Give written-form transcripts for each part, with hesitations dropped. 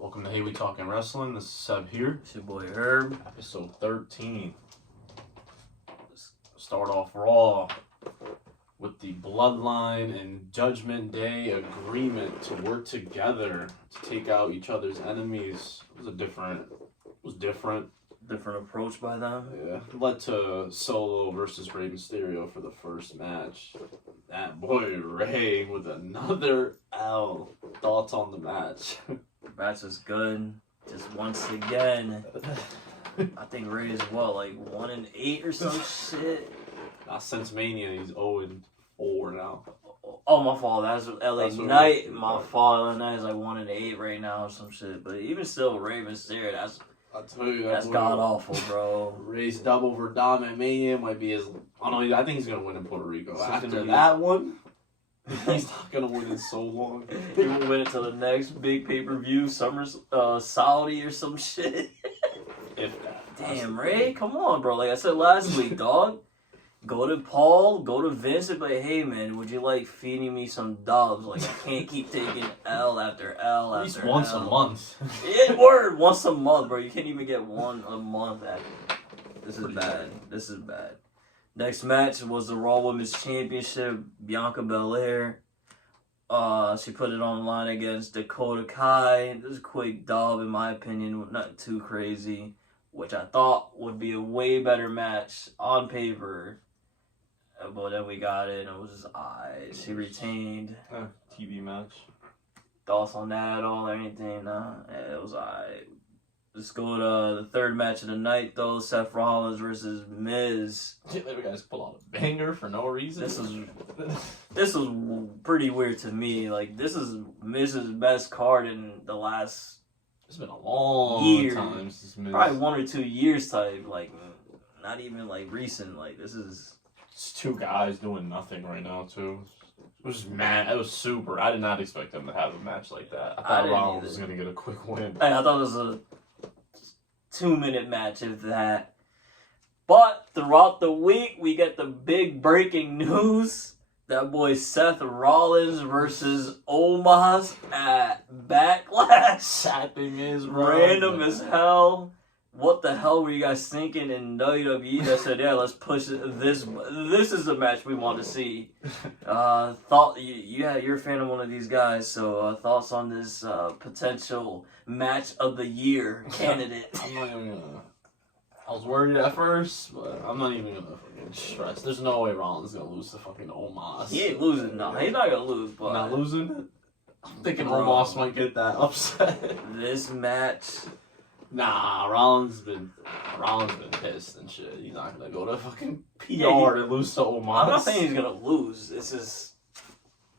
Welcome to Hey We Talking Wrestling. This is Seb here. It's your boy Herb. Episode 13. Let's start off Raw with the Bloodline and Judgment Day agreement to work together to take out each other's enemies. It was different. Different approach by them. Yeah. Led to Solo versus Rey Mysterio for the first match. That boy Rey with another L. Thoughts on the match? Match is good. Just once again, I think Rey is like 1-8 or some shit. Since Mania, he's 0-4 now. Oh, my fault. That's LA Knight. My fault. LA Knight is like 1-8 right now or some shit. But even still, Rey Mysterio, I'll tell you that's god awful, bro. Rey's double for Dom at Mania might be his. I don't know. I think he's gonna win in Puerto Rico. So after that one, he's not gonna win in so long. He will win it to the next big pay-per-view, Saudi or some shit. If that. Damn, Rey, come on, bro. Like I said last week, dog. Go to Paul, go to Vince, and be like, hey, man, would you like feeding me some doves? Like, I can't keep taking L after L after L. At least once a month. Yeah, word, once a month, bro. You can't even get one a month. This is bad. This is bad. Next match was the Raw Women's Championship. Bianca Belair. She put it on the line against Dakota Kai. This is a quick dub, in my opinion. Not too crazy. Which I thought would be a way better match on paper. But then we got it, and it was just alright. She retained. TV match. Thoughts on that at all or anything? Nah, it was alright. Let's go to the third match of the night, though. Seth Rollins versus Miz. You guys pull out a banger for no reason. This was pretty weird to me. Like, this is Miz's best card in the last. It's been a long time since Miz. Probably 1 or 2 years type. Like, not even like recent. Like, this is. It's two guys doing nothing right now, too. It was mad. It was super. I did not expect them to have a match like that. I thought Rollins was going to get a quick win. Hey, I thought it was a 2-minute match, if that. But throughout the week, we get the big breaking news. That boy Seth Rollins versus Omos at Backlash. That thing is random as hell. What the hell were you guys thinking in WWE that said, yeah, let's push this. This is the match we want to see. You're a fan of one of these guys, so thoughts on this potential match of the year candidate? I'm not even gonna. I was worried at first, but I'm not even gonna fucking stress. There's no way Rollins is gonna lose to fucking Omos. He ain't losing, no. He's not gonna lose, but. Not losing? I'm thinking Omos might get that upset. This match. Nah, Rollins been pissed and shit. He's not gonna go to fucking PR to lose to Omos. I'm not saying he's gonna lose. It's just,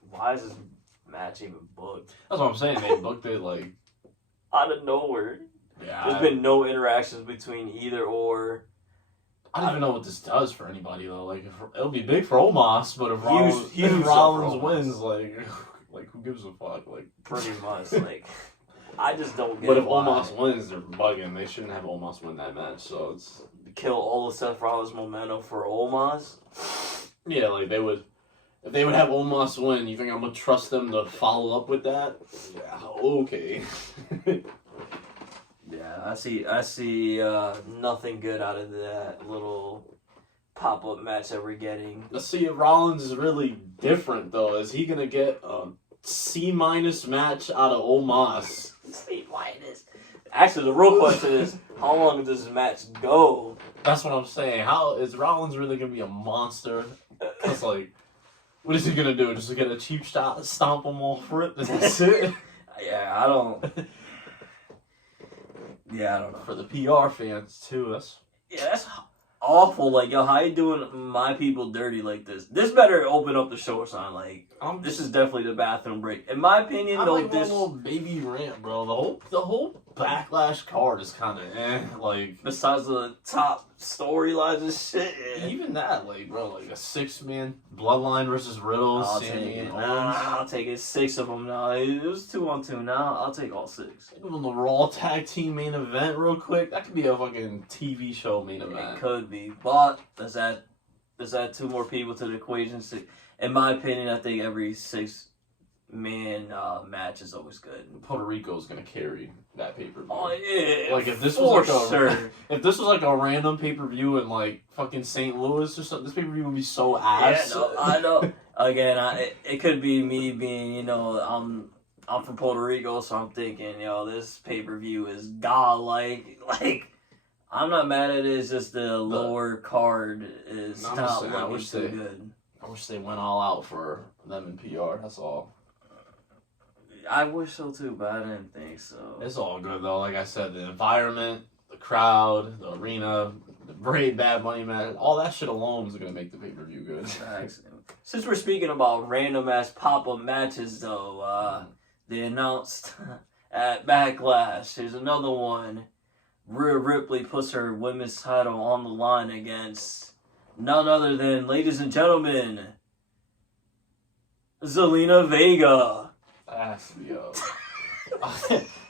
why is this match even booked? That's what I'm saying. They booked it like out of nowhere. Yeah. There's been no interactions between either or. I don't even know what this does for anybody though. Like, it'll be big for Omos, but if huge Rollins wins, like who gives a fuck? Like, pretty much, like. I just don't get it. But if why. Omos wins, they're bugging. They shouldn't have Omos win that match, so it's... Kill all of Seth Rollins' momentum for Omos? Yeah, like, they would... If they would have Omos win, you think I'm gonna trust them to follow up with that? Yeah, okay. Yeah, I see nothing good out of that little pop-up match that we're getting. Let's see if Rollins is really different, though. Is he gonna get a C- match out of Omos? C-. Actually, the real question is, how long does this match go? That's what I'm saying. How is Rollins really gonna be a monster? It's like, what is he gonna do? Just get a cheap shot, stomp him all for it, and that's it? I don't know. For the PR fans too, that's awful. Like, yo, how you doing my people dirty like this? This better open up the show or something. Like, this is definitely the bathroom break. In my opinion, I like this little baby rant, bro. The whole Backlash card is kind of like, besides the top storylines and shit. Even that, like, bro, like a 6-man Bloodline versus Riddle, Sammy and Owens. I'll take it. 6 of them now. It was 2-on-2 now. I'll take all 6. Give them the Raw Tag Team main event real quick. That could be a fucking TV show main event. It could be, but does that 2 more people to the equation? In my opinion, I think every 6 match is always good. Puerto Rico's gonna carry that pay-per-view. Oh yeah, Like if this for was like sure. if this was like a random pay-per-view in like fucking St. Louis or something, this pay-per-view would be so ass. Yeah, no, I know. Again, it could be me being, I'm from Puerto Rico, so I'm thinking, this pay-per-view is godlike. Like, I'm not mad at it. It's just the lower card is I'm not just saying, I looking wish too good. I wish they went all out for them in PR. That's all. I wish so too, but I didn't think so. It's all good though. Like I said, the environment, the crowd, the arena, the great Bad Money match, all that shit alone is gonna make the pay-per-view good. Since we're speaking about random ass pop-up matches, though, they announced at Backlash. There's another one. Rhea Ripley puts her women's title on the line against none other than, ladies and gentlemen, Zelina Vega. That's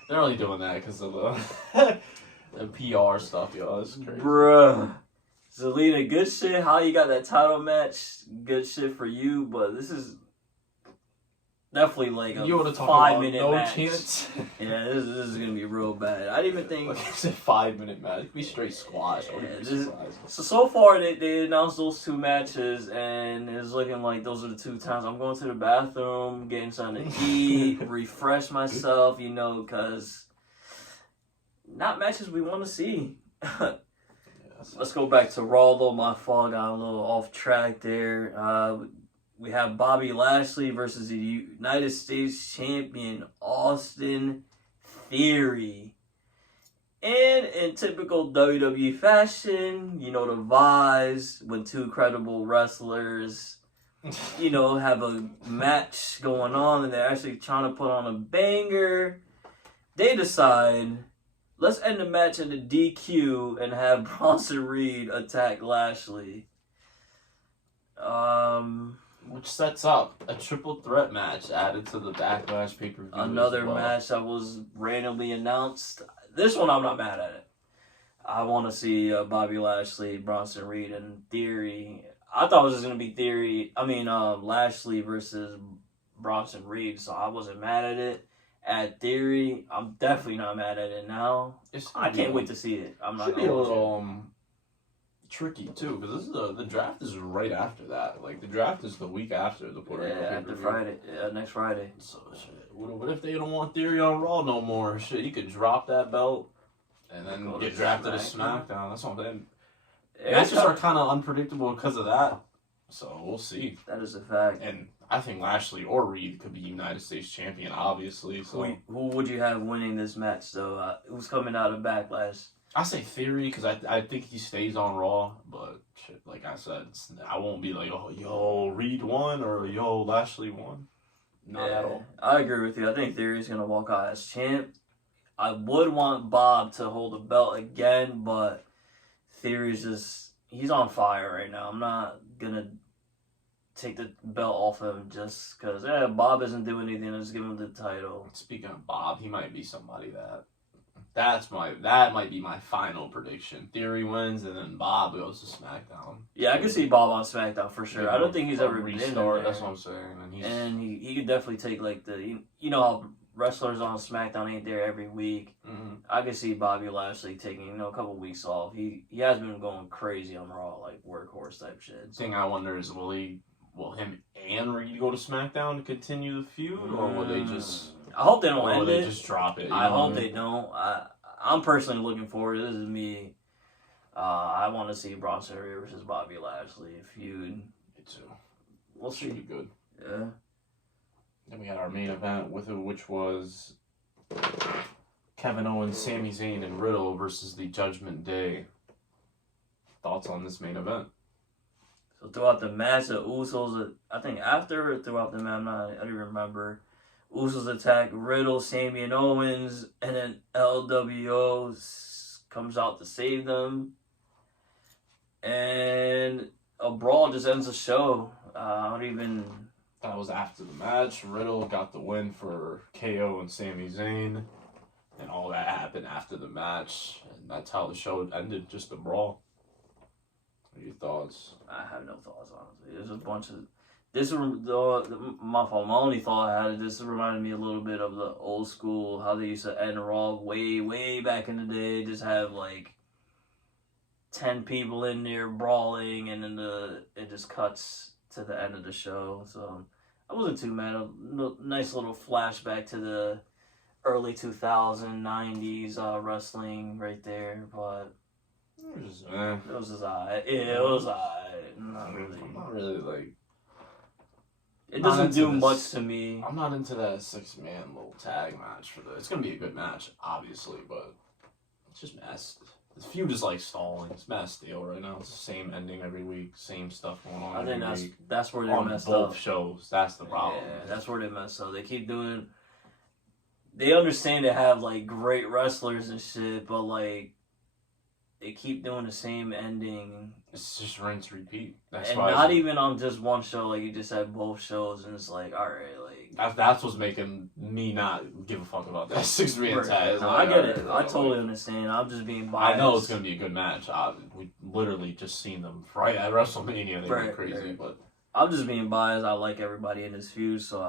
they're only doing that because of the PR stuff, yo. It's crazy. Bruh. Zelina, good shit. How you got that title match? Good shit for you, but this is definitely like a You want to talk 5-minute about no match. chance? Yeah, this is gonna be real bad. I didn't even think. Like it's a 5-minute match. It could be straight squash. I wouldn't be Yeah, surprised. So far they announced those two matches, and it's looking like those are the two times I'm going to the bathroom, getting something to eat, refresh myself, because not matches we want to see. Let's go back to Raw, though. My fault, got a little off track there. We have Bobby Lashley versus the United States Champion Austin Theory. And in typical WWE fashion, the vibes when two credible wrestlers, have a match going on and they're actually trying to put on a banger. They decide, let's end the match in the DQ and have Bronson Reed attack Lashley. Which sets up a triple threat match added to the Backlash pay-per-view. Another match that was randomly announced. This one, I'm not mad at it. I want to see Bobby Lashley, Bronson Reed, and Theory. I thought it was just going to be Lashley versus Bronson Reed, so I wasn't mad at it. At Theory, I'm definitely not mad at it now. I can't wait to see it. I'm not should gonna be a little tricky too, because this is the draft is right after that. Like the draft is the week after the Puerto Rico after Friday, next Friday. So shit, what if they don't want Theory on Raw no more? Shit, you could drop that belt and then get drafted to SmackDown. That's what I'm saying. Matches are kind of unpredictable because of that. So we'll see. That is a fact. And I think Lashley or Reed could be United States champion, obviously. So who would you have winning this match though? Who's coming out of Backlash? I say Theory because I think he stays on Raw, but shit, like I said, I won't be like, oh, yo, Reed won or yo, Lashley won. Not at all. I agree with you. I think Theory's gonna walk out as champ. I would want Bob to hold the belt again, but Theory's he's on fire right now. I'm not gonna take the belt off him just because Bob isn't doing anything. Just give him the title. Speaking of Bob, he might be somebody that might be my final prediction. Theory wins and then Bob goes to SmackDown. Yeah, I can see Bob on SmackDown for sure. I don't think he's ever been there. That's what I'm saying. And he could definitely take like how wrestlers on SmackDown ain't there every week. Mm-hmm. I could see Bobby Lashley taking a couple weeks off. He has been going crazy on Raw, like workhorse type shit. The thing I wonder is will him and Reed go to SmackDown to continue the feud, or will they just? I hope they don't end they it. Just drop it. I hope they don't. I'm personally looking forward. This is me. I want to see Bronson Reed versus Bobby Lashley feud. Me too. We'll see. Should be good. Yeah. Then we had our main event which was Kevin Owens, Sami Zayn, and Riddle versus the Judgment Day. Thoughts on this main event? So throughout the match, the Usos, I think after or throughout the match, I don't even remember. Usos attack Riddle, Sami, and Owens, and then LWO comes out to save them. And a brawl just ends the show. That was after the match. Riddle got the win for KO and Sami Zayn. And all that happened after the match. And that's how the show ended, just a brawl. What are your thoughts? I have no thoughts, honestly. There's a bunch of My fault. My only thought I had, this reminded me a little bit of the old school, how they used to end Raw way back in the day. Just have like 10 people in there brawling, and then it just cuts to the end of the show. So I wasn't too mad. A nice little flashback to the early 90s wrestling right there, but It was, it was just alright. Yeah, it was alright. I'm not really like. It Not doesn't into do this. much to me. I'm not into that 6-man little tag match for the. It's gonna be a good match, obviously, but it's just mess. The feud is like stalling. It's mess deal right now. It's the same ending every week, same stuff going on. I think every week. that's where they On messed both up. shows. That's the problem. Yeah, that's where they messed up. They keep doing. They understand they have like great wrestlers and shit, but like they keep doing the same ending. It's just rinse repeat. That's And why. not even on just one show, like you just had both shows, and it's like, all right, like That's what's making me not give a fuck about that 6-man tag. It's No, like, I get it. alright, I like, totally understand. I'm just being biased. I know it's gonna be a good match. We literally just seen them right at WrestleMania. They went crazy, but I'm just being biased. I like everybody in this feud, so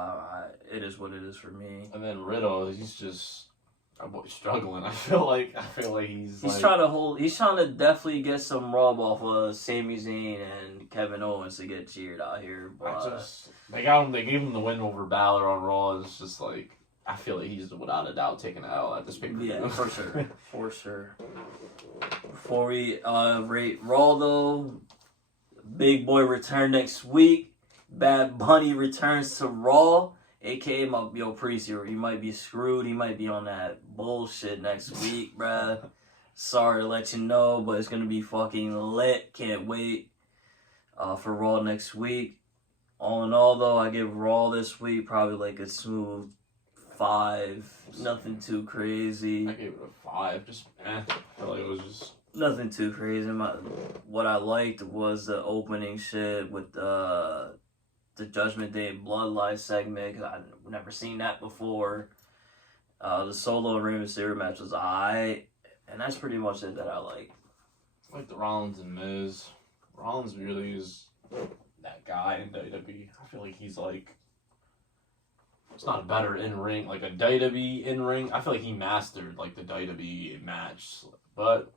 it is what it is for me. and then Riddle, he's just struggling. I feel like he's like, He's trying to definitely get some rub off of Sami Zayn and Kevin Owens to get cheered out here. But they gave him the win over Balor on Raw. It's just like I feel like he's without a doubt taking an L at this pay-per-view. yeah, for sure, for sure. Before we rate Raw though, Big Boy return next week. Bad Bunny returns to Raw. AKA my Priest, you might be screwed. He might be on that bullshit next week, bruh. Sorry to let you know, but it's gonna be fucking lit. Can't wait for Raw next week. All in all, though, I give Raw this week probably like a smooth 5. Nothing too crazy. I gave it a 5. Just I feel like it was just Nothing too crazy. What I liked was the opening shit with the Judgment Day Bloodline segment, because I've never seen that before. The Solo and Rey Mysterio match was alright, and that's pretty much it that I like. like the Rollins and Miz. Rollins really is that guy in WWE. I feel like he's like, it's not a better in ring, like a WWE in ring. I feel like he mastered like the WWE match, but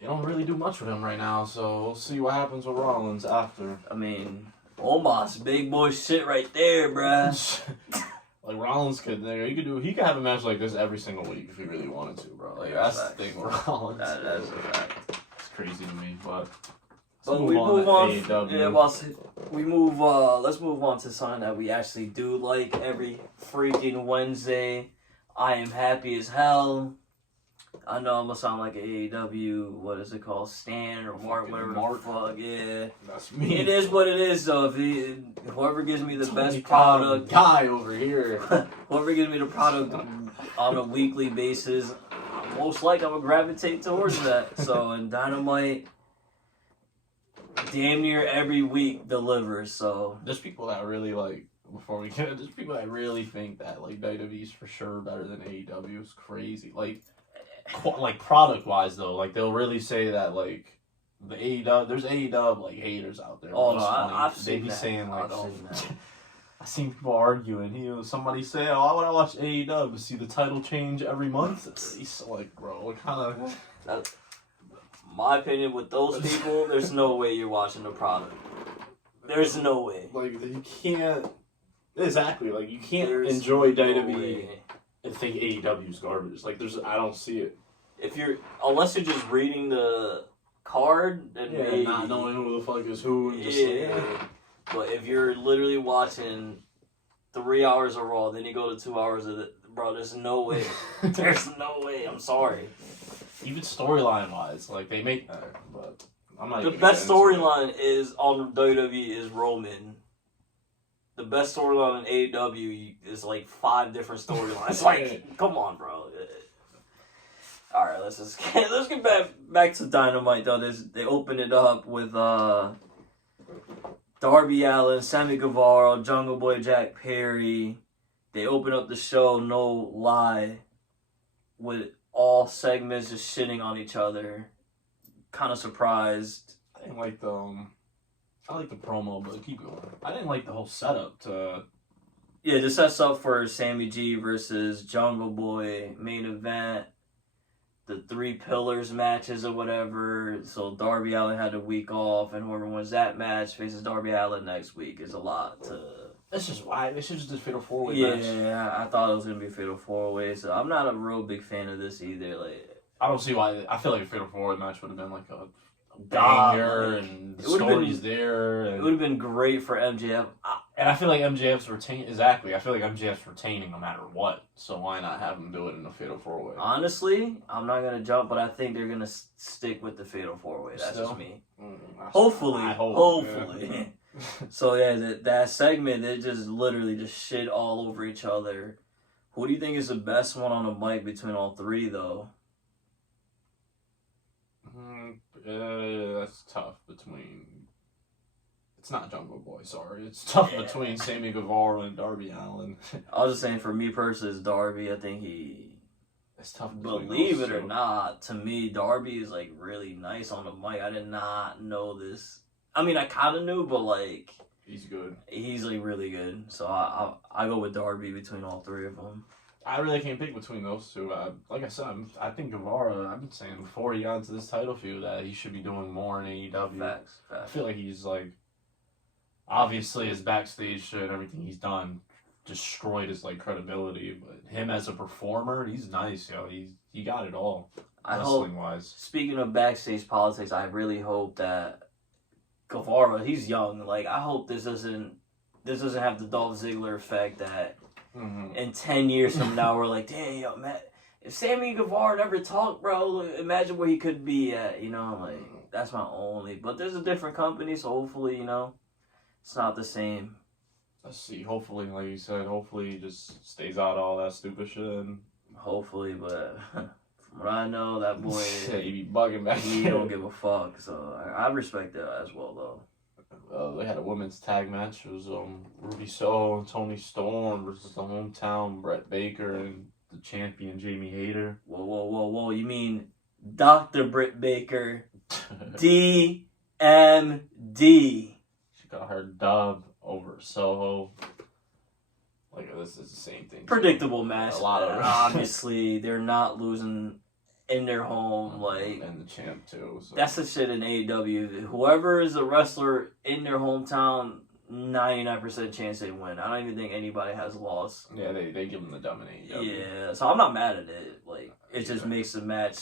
they don't really do much with him right now. So we'll see what happens with Rollins after. I mean, almost big boy shit right there, bruh. Like Rollins could he could have a match like this every single week if he really wanted to, bro. Like that's the thing with Rollins. That is a fact. It's crazy to me, but We move on. AEW. Yeah, let's move on to something that we actually do like every freaking Wednesday. I am happy as hell. I know I'm gonna sound like an AEW, what is it called, Stan or Mark, whatever the fuck, yeah. That's me. It is what it is, though. Whoever gives me the best Tony product, guy over here. whoever gives me the product on a weekly basis, most likely I'm gonna gravitate towards that. So, and Dynamite, damn near every week delivers. So There's people that really like. Before we get, there's people that really think that like WWE's for sure better than AEW. It's crazy. Like product wise though, like they'll really say that like the AEW. There's AEW like haters out there. Oh which no, is funny. I've They seen be that. saying like, I've seen that. I seen people arguing. Somebody say, "Oh, I want to watch AEW to see the title change every month." It's like, bro, what kind of? My opinion with those people, there's no way you're watching the product. There's no way. Like you can't. Exactly. Like you can't There's enjoy no WWE way. and think AEW's garbage. Like I don't see it. Unless you're just reading the card, then maybe. Not knowing who the fuck is who, and just But if you're literally watching 3 hours of Raw, then you go to 2 hours of it, bro, there's no way. There's no way. I'm sorry. even storyline wise, like they make that, but I'm not. The even best gonna get into storyline is on WWE is Roman. The best storyline in AEW is like 5 different storylines. Like, come on, bro. All right, let's get back to Dynamite though. They open it up with Darby Allin, Sammy Guevara, Jungle Boy Jack Perry. They open up the show, no lie, with all segments just shitting on each other. Kind of surprised. I think like the I like the promo, but keep going. I didn't like the whole setup to. Yeah, this sets up for Sammy G versus Jungle Boy main event. The 3 pillars matches or whatever. So Darby Allin had a week off, and whoever wins that match faces Darby Allin next week. Is a lot to. That's just why they should just do fatal 4-way match. Yeah, I thought it was gonna be a fatal 4-way, so I'm not a real big fan of this either. Like, I don't see why. I feel like a fatal 4-way match would have been like a God, banger, like, and the it would've story's been- there. it And, would have been great for MJF. and I feel like MJF's exactly. I feel like MJF's retaining no matter what. So why not have him do it in a fatal 4-way? Honestly, I'm not gonna jump, but I think they're gonna stick with the fatal 4-way. That's Still? just me. Hopefully, Hopefully. yeah. So yeah, that segment, they just literally just shit all over each other. Who do you think is the best one on the mic between all 3 though? That's tough between. It's not Jungle Boy, sorry. It's tough between Sammy Guevara and Darby Allin. I was just saying, for me personally, it's Darby. I think It's tough between believe those it or two. not, to me, Darby is like really nice on the mic. I did not know this. I mean, I kind of knew, but like He's good. he's like really good. So I go with Darby between all 3 of them. I really can't pick between those two. Like I said, I think Guevara, I've been saying before he got into this title feud that he should be doing more in AEW. Facts. I feel like he's like, obviously his backstage shit and everything he's done destroyed his like credibility, but him as a performer, he's nice, yo. He got it all, I hope. wrestling wise. Speaking of backstage politics, I really hope that Guevara, he's young. Like, I hope this doesn't have the Dolph Ziggler effect that Mm-hmm. in 10 years from now we're like, damn, yo, man, if Sammy Guevara never talked, bro, imagine where he could be at. You know, like, that's my only. But there's a different company, so hopefully, you know, it's not the same. Let's see. Hopefully, like you said, hopefully he just stays out of all that stupid shit. And Hopefully, but from what I know, that boy, he be bugging back. he don't give a fuck. So I respect that as well, though. They had a women's tag match. It was Ruby Soho and Tony Storm versus the hometown Brett Baker and the champion Jamie Hayter. Whoa. You mean Dr. Britt Baker, DMD. She got her dub over Soho. Like, this is the same thing. Predictable match. A lot of Obviously, they're not losing in their home. Like, and the champ too. So. that's the shit in AEW. Whoever is a wrestler in their hometown, 99% chance they win. I don't even think anybody has lost. Yeah, they give them the dub in AEW. Yeah, so I'm not mad at it. Like, it just makes the match.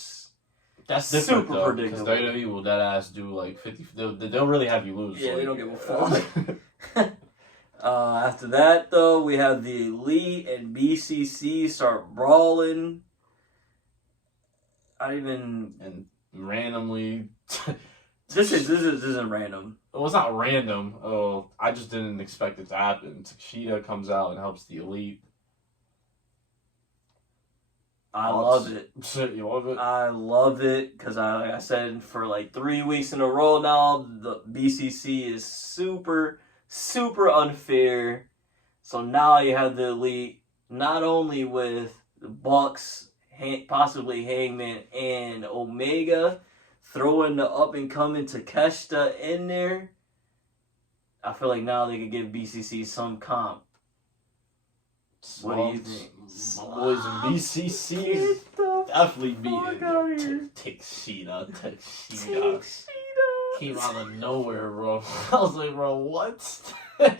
That's different, super because predictable. WWE will dead ass do like 50. They'll really have you lose. Yeah, like, they don't give a fuck. After that, though, we have the Elite and BCC start brawling. and randomly. This isn't random. Well, it's not random. Oh, I just didn't expect it to happen. Takeshita comes out and helps the Elite. I love it. You love it? I love it because like I said, for like 3 weeks in a row now, the BCC is super, super unfair. So now you have the Elite, not only with the Bucks, possibly Hangman and Omega, throwing the up and coming Takeshita in there. I feel like now they could give BCC some comp. What do you think? My boys in BCC definitely beating Takeshita. Came out of nowhere, bro. I was like, bro, what? It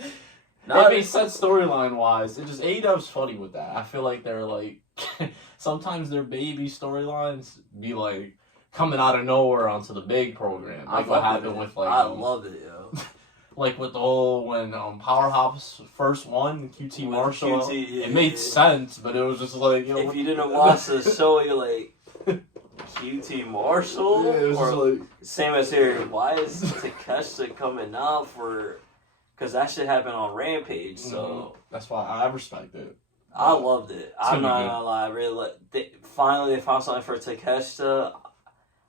made sense storyline wise. It just AEW's funny with that. I feel like they're like sometimes their baby storylines be like coming out of nowhere onto the big program. Like what happened with like I love it, yo. like with the whole when Power Hops first won QT Marshall. QT, yeah, it made yeah. sense, but it was just like, you know, If you didn't watch the show, you're like, QT Marshall? Yeah, it was or just like same as here, why is Takeshita coming out for... Because that shit happened on Rampage, so... that's why I respect it. I loved it. I'm gonna not be good. gonna lie, I really... Finally, they found something for Takeshita.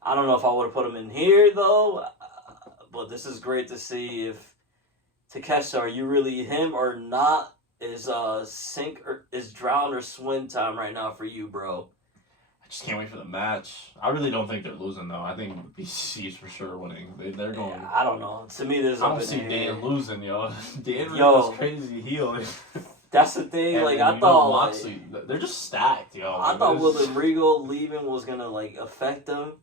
I don't know if I would have put him in here, though, but this is great to see if Takeshita, are you really him or not? Is sink or is drown or swim time right now for you, bro? I just can't wait for the match. I really don't think they're losing though. I think BCC is for sure winning. They're going. Yeah, I don't know. To me, there's I don't see Dan losing, yo. Dan really Yo. goes crazy heel. That's the thing. And like then, I thought, Moxley, they're just stacked, yo. I thought William Regal leaving was gonna like affect them.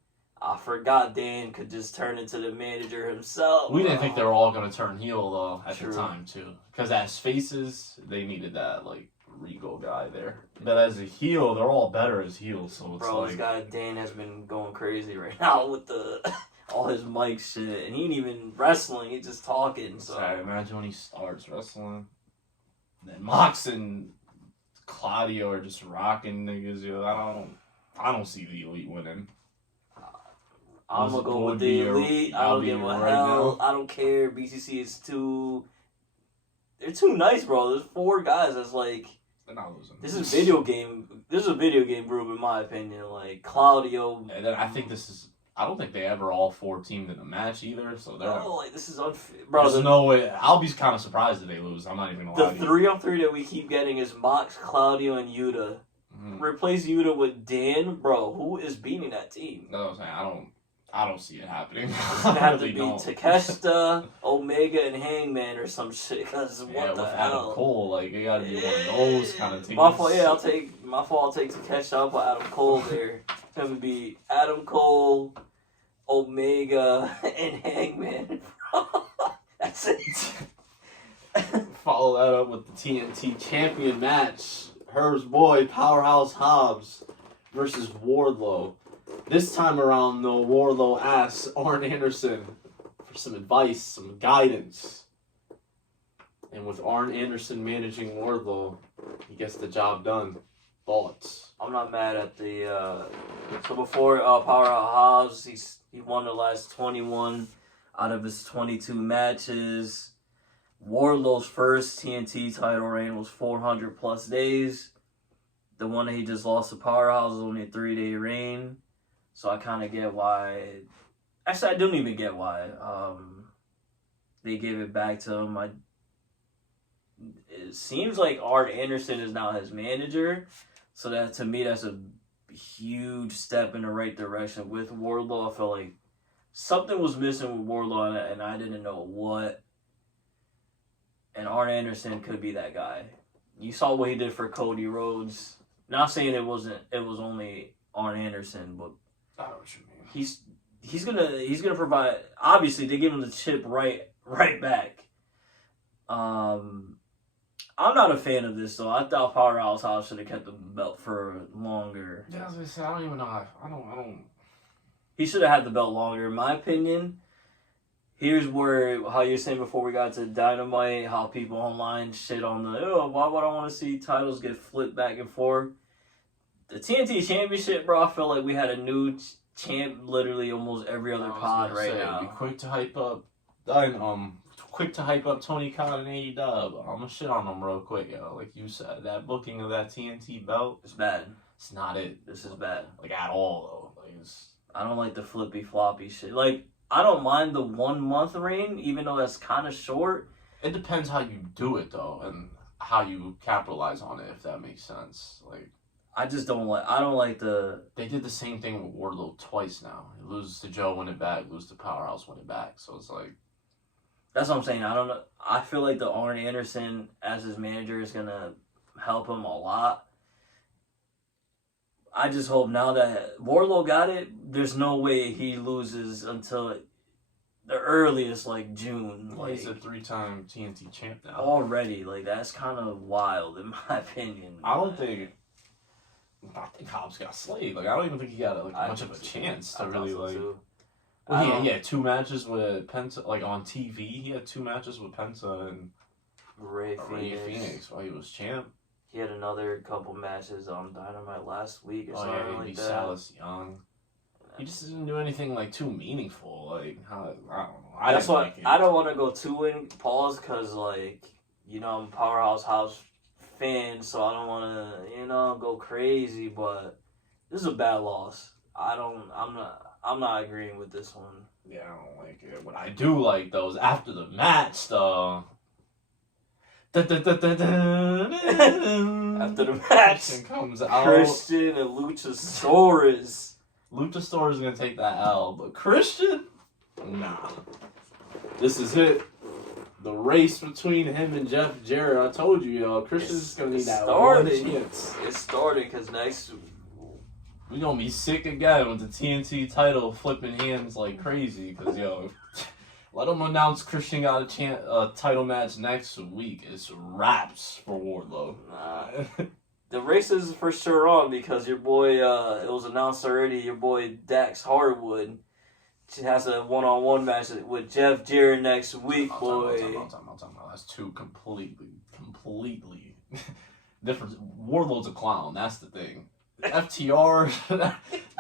I forgot Dan could just turn into the manager himself. We didn't think they were all gonna turn heel though at True. the time too, because as faces they needed that like Regal guy there. But as a heel, they're all better as heels. So it's Bro, like this guy Dan has been going crazy right now with the all his mic shit, and he ain't even wrestling. He's just talking. So sorry, imagine when he starts wrestling. And then Mox and Claudio are just rocking niggas. Yo, I don't see the Elite winning. I'm gonna go with the Elite. I don't give a hell. I don't care. BCC is too. They're too nice, bro. There's 4 guys that's like. They're not losing. This is video game. This is a video game group, in my opinion. Like Claudio. And then I think this is. I don't think they ever all 4 teamed in a match either. So they're. Like this is unfair, bro. There's no way. I'll be kind of surprised if they lose. I'm not even gonna lie. The 3-on-3 that we keep getting is Mox, Claudio, and Yuta. Replace Yuta with Dan, bro. Who is beating that team? No, I'm saying I don't see it happening. It's gonna have to be Takeshita, Omega, and Hangman or some shit. Cause what the with hell? Adam Cole, like it gotta be one of those kind of teams. My fault. Yeah, I'll take Takeshita. I'll put Adam Cole there. It's gonna be Adam Cole, Omega, and Hangman. That's it. Follow that up with the TNT champion match. Herb's boy, Powerhouse Hobbs versus Wardlow. This time around, though, Wardlow asks Arn Anderson for some advice, some guidance. And with Arn Anderson managing Wardlow, he gets the job done. Thoughts? I'm not mad at the. So before Powerhouse Hobbs, he won the last 21 out of his 22 matches. Wardlow's first TNT title reign was 400 plus days. The one that he just lost to Powerhouse was only a 3-day reign. So I kind of get why. Actually, I don't even get why. They gave it back to him. It seems like Arn Anderson is now his manager. So that to me, that's a huge step in the right direction with Wardlow. I feel like something was missing with Wardlow, and I didn't know what. And Arn Anderson could be that guy. You saw what he did for Cody Rhodes. Not saying it was only Arn Anderson, but I know what you mean. he's gonna provide. Obviously, they give him the chip right back. I'm not a fan of this though. I thought Powerhouse Hobbs should have kept the belt for longer. Yeah, as I said, I don't even know. I don't. He should have had the belt longer, in my opinion. Here's how you're saying before we got to Dynamite, how people online shit on why would I want to see titles get flipped back and forth? The TNT Championship, bro, I feel like we had a new champ literally almost every other pod right now. Be quick to hype up, Tony Khan and AEW. I'm gonna shit on them real quick, yo. Like you said, that booking of that TNT belt, It's bad. it's not it. This is bad. Like at all though. Like I don't like the flippy floppy shit. Like I don't mind the 1 month reign, even though that's kind of short. it depends how you do it though, and how you capitalize on it. If that makes sense, like. I just don't like. I don't like the. They did the same thing with Wardlow twice now. He loses to Joe, win it back. Lose to Powerhouse, win it back. So it's like. That's what I'm saying. I don't know. I feel like the Arn Anderson as his manager is gonna help him a lot. I just hope now that Wardlow got it, there's no way he loses until the earliest, like June. Like He's a 3-time TNT champ now. already. Like that's kind of wild in my opinion. I think Hobbs got slayed. Like I don't even think he got much of a chance to really like. Well, he had 2 matches with Penta, like on TV. He had 2 matches with Penta and Ray Phoenix while he was champ. He had another couple matches on Dynamite last week or something like that. Salas Young. He just didn't do anything like too meaningful. Like I don't know. That's why I don't want to go too in pause because like I'm a Powerhouse Hobbs fan, so I don't want to go crazy. But this is a bad loss. I'm not agreeing with this one. Yeah, I don't like it. What I do like though is after the match though. After After the match, comes out. Christian and Luchasaurus. Luchasaurus is gonna take that L, but Christian, nah. This is it. The race between him and Jeff Jarrett. I told you, y'all. Christian's gonna need that one chance. It's starting because next We gonna be sick again with the TNT title flipping hands like crazy. Cause yo, let them announce Christian got a title match next week. It's wraps for Wardlow. the race is for sure on because your boy. It was announced already. Your boy Dax Hardwood has a one-on-one match with Jeff Jarrett next week, boy. That's two completely different. Wardlow's a clown. That's the thing. FTR,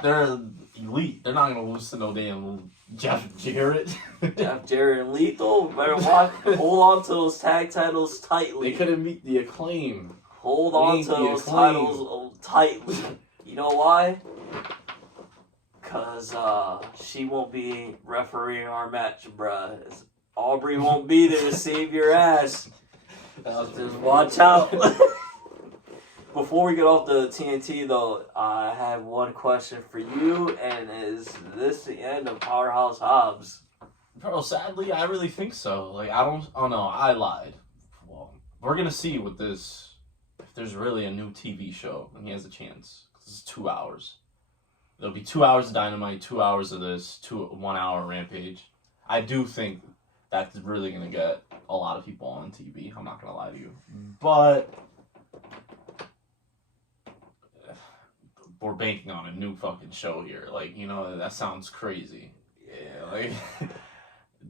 they're elite. They're not gonna lose to no damn Jeff Jarrett. Jeff Jarrett and Lethal better watch. Hold on to those tag titles tightly. They couldn't beat the Acclaim. Hold on to those titles tightly. You know why? Cause she won't be refereeing our match, bruh. Aubrey won't be there to save your ass. Just watch out. Before we get off the TNT, though, I have one question for you, and is this the end of Powerhouse Hobbs? Bro, sadly, I really think so. Like, oh no, I lied. Well, we're gonna see with this, if there's really a new TV show, and he has a chance. 'Cause it's 2 hours. There'll be 2 hours of Dynamite, 2 hours of this, 1 hour Rampage. I do think that's really gonna get a lot of people on TV. I'm not gonna lie to you. But we're banking on a new fucking show here. Like, you know, that sounds crazy. Yeah, like,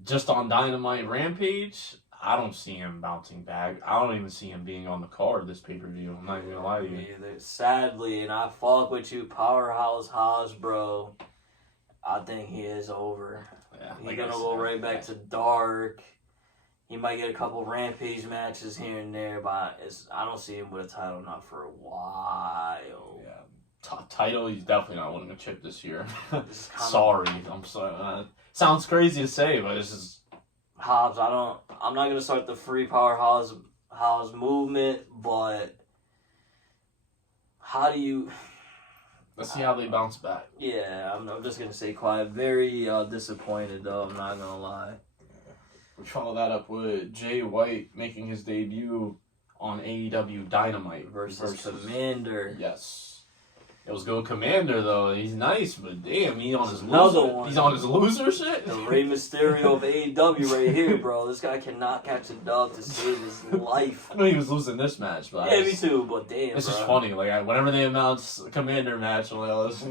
just on Dynamite Rampage, I don't see him bouncing back. I don't even see him being on the card this pay-per-view. I'm not even gonna lie to you. Either. Sadly, and I fuck with you, Powerhouse Hobbs, bro. I think he is over. Yeah, He's gonna go right back to dark. He might get a couple Rampage matches here and there, but I don't see him with a title not for a while. Yeah. Title, he's definitely not winning a chip this year. Sorry. I'm sorry. Sounds crazy to say, but it's just Hobbs. I'm not gonna start the free Powerhouse movement, but how do you? Let's see how they bounce back. Yeah, I'm just gonna say quiet. Very disappointed though. I'm not gonna lie. We follow that up with Jay White making his debut on AEW Dynamite versus Commander. Yes. It was Go Commander though. He's nice, but damn, he's on his loser shit. The Rey Mysterio of AEW right here, bro. This guy cannot catch a dub to save his life. I know he was losing this match, but yeah, me too. But damn, it's just funny. Like whenever they announce a Commander match, I'm like, oh, this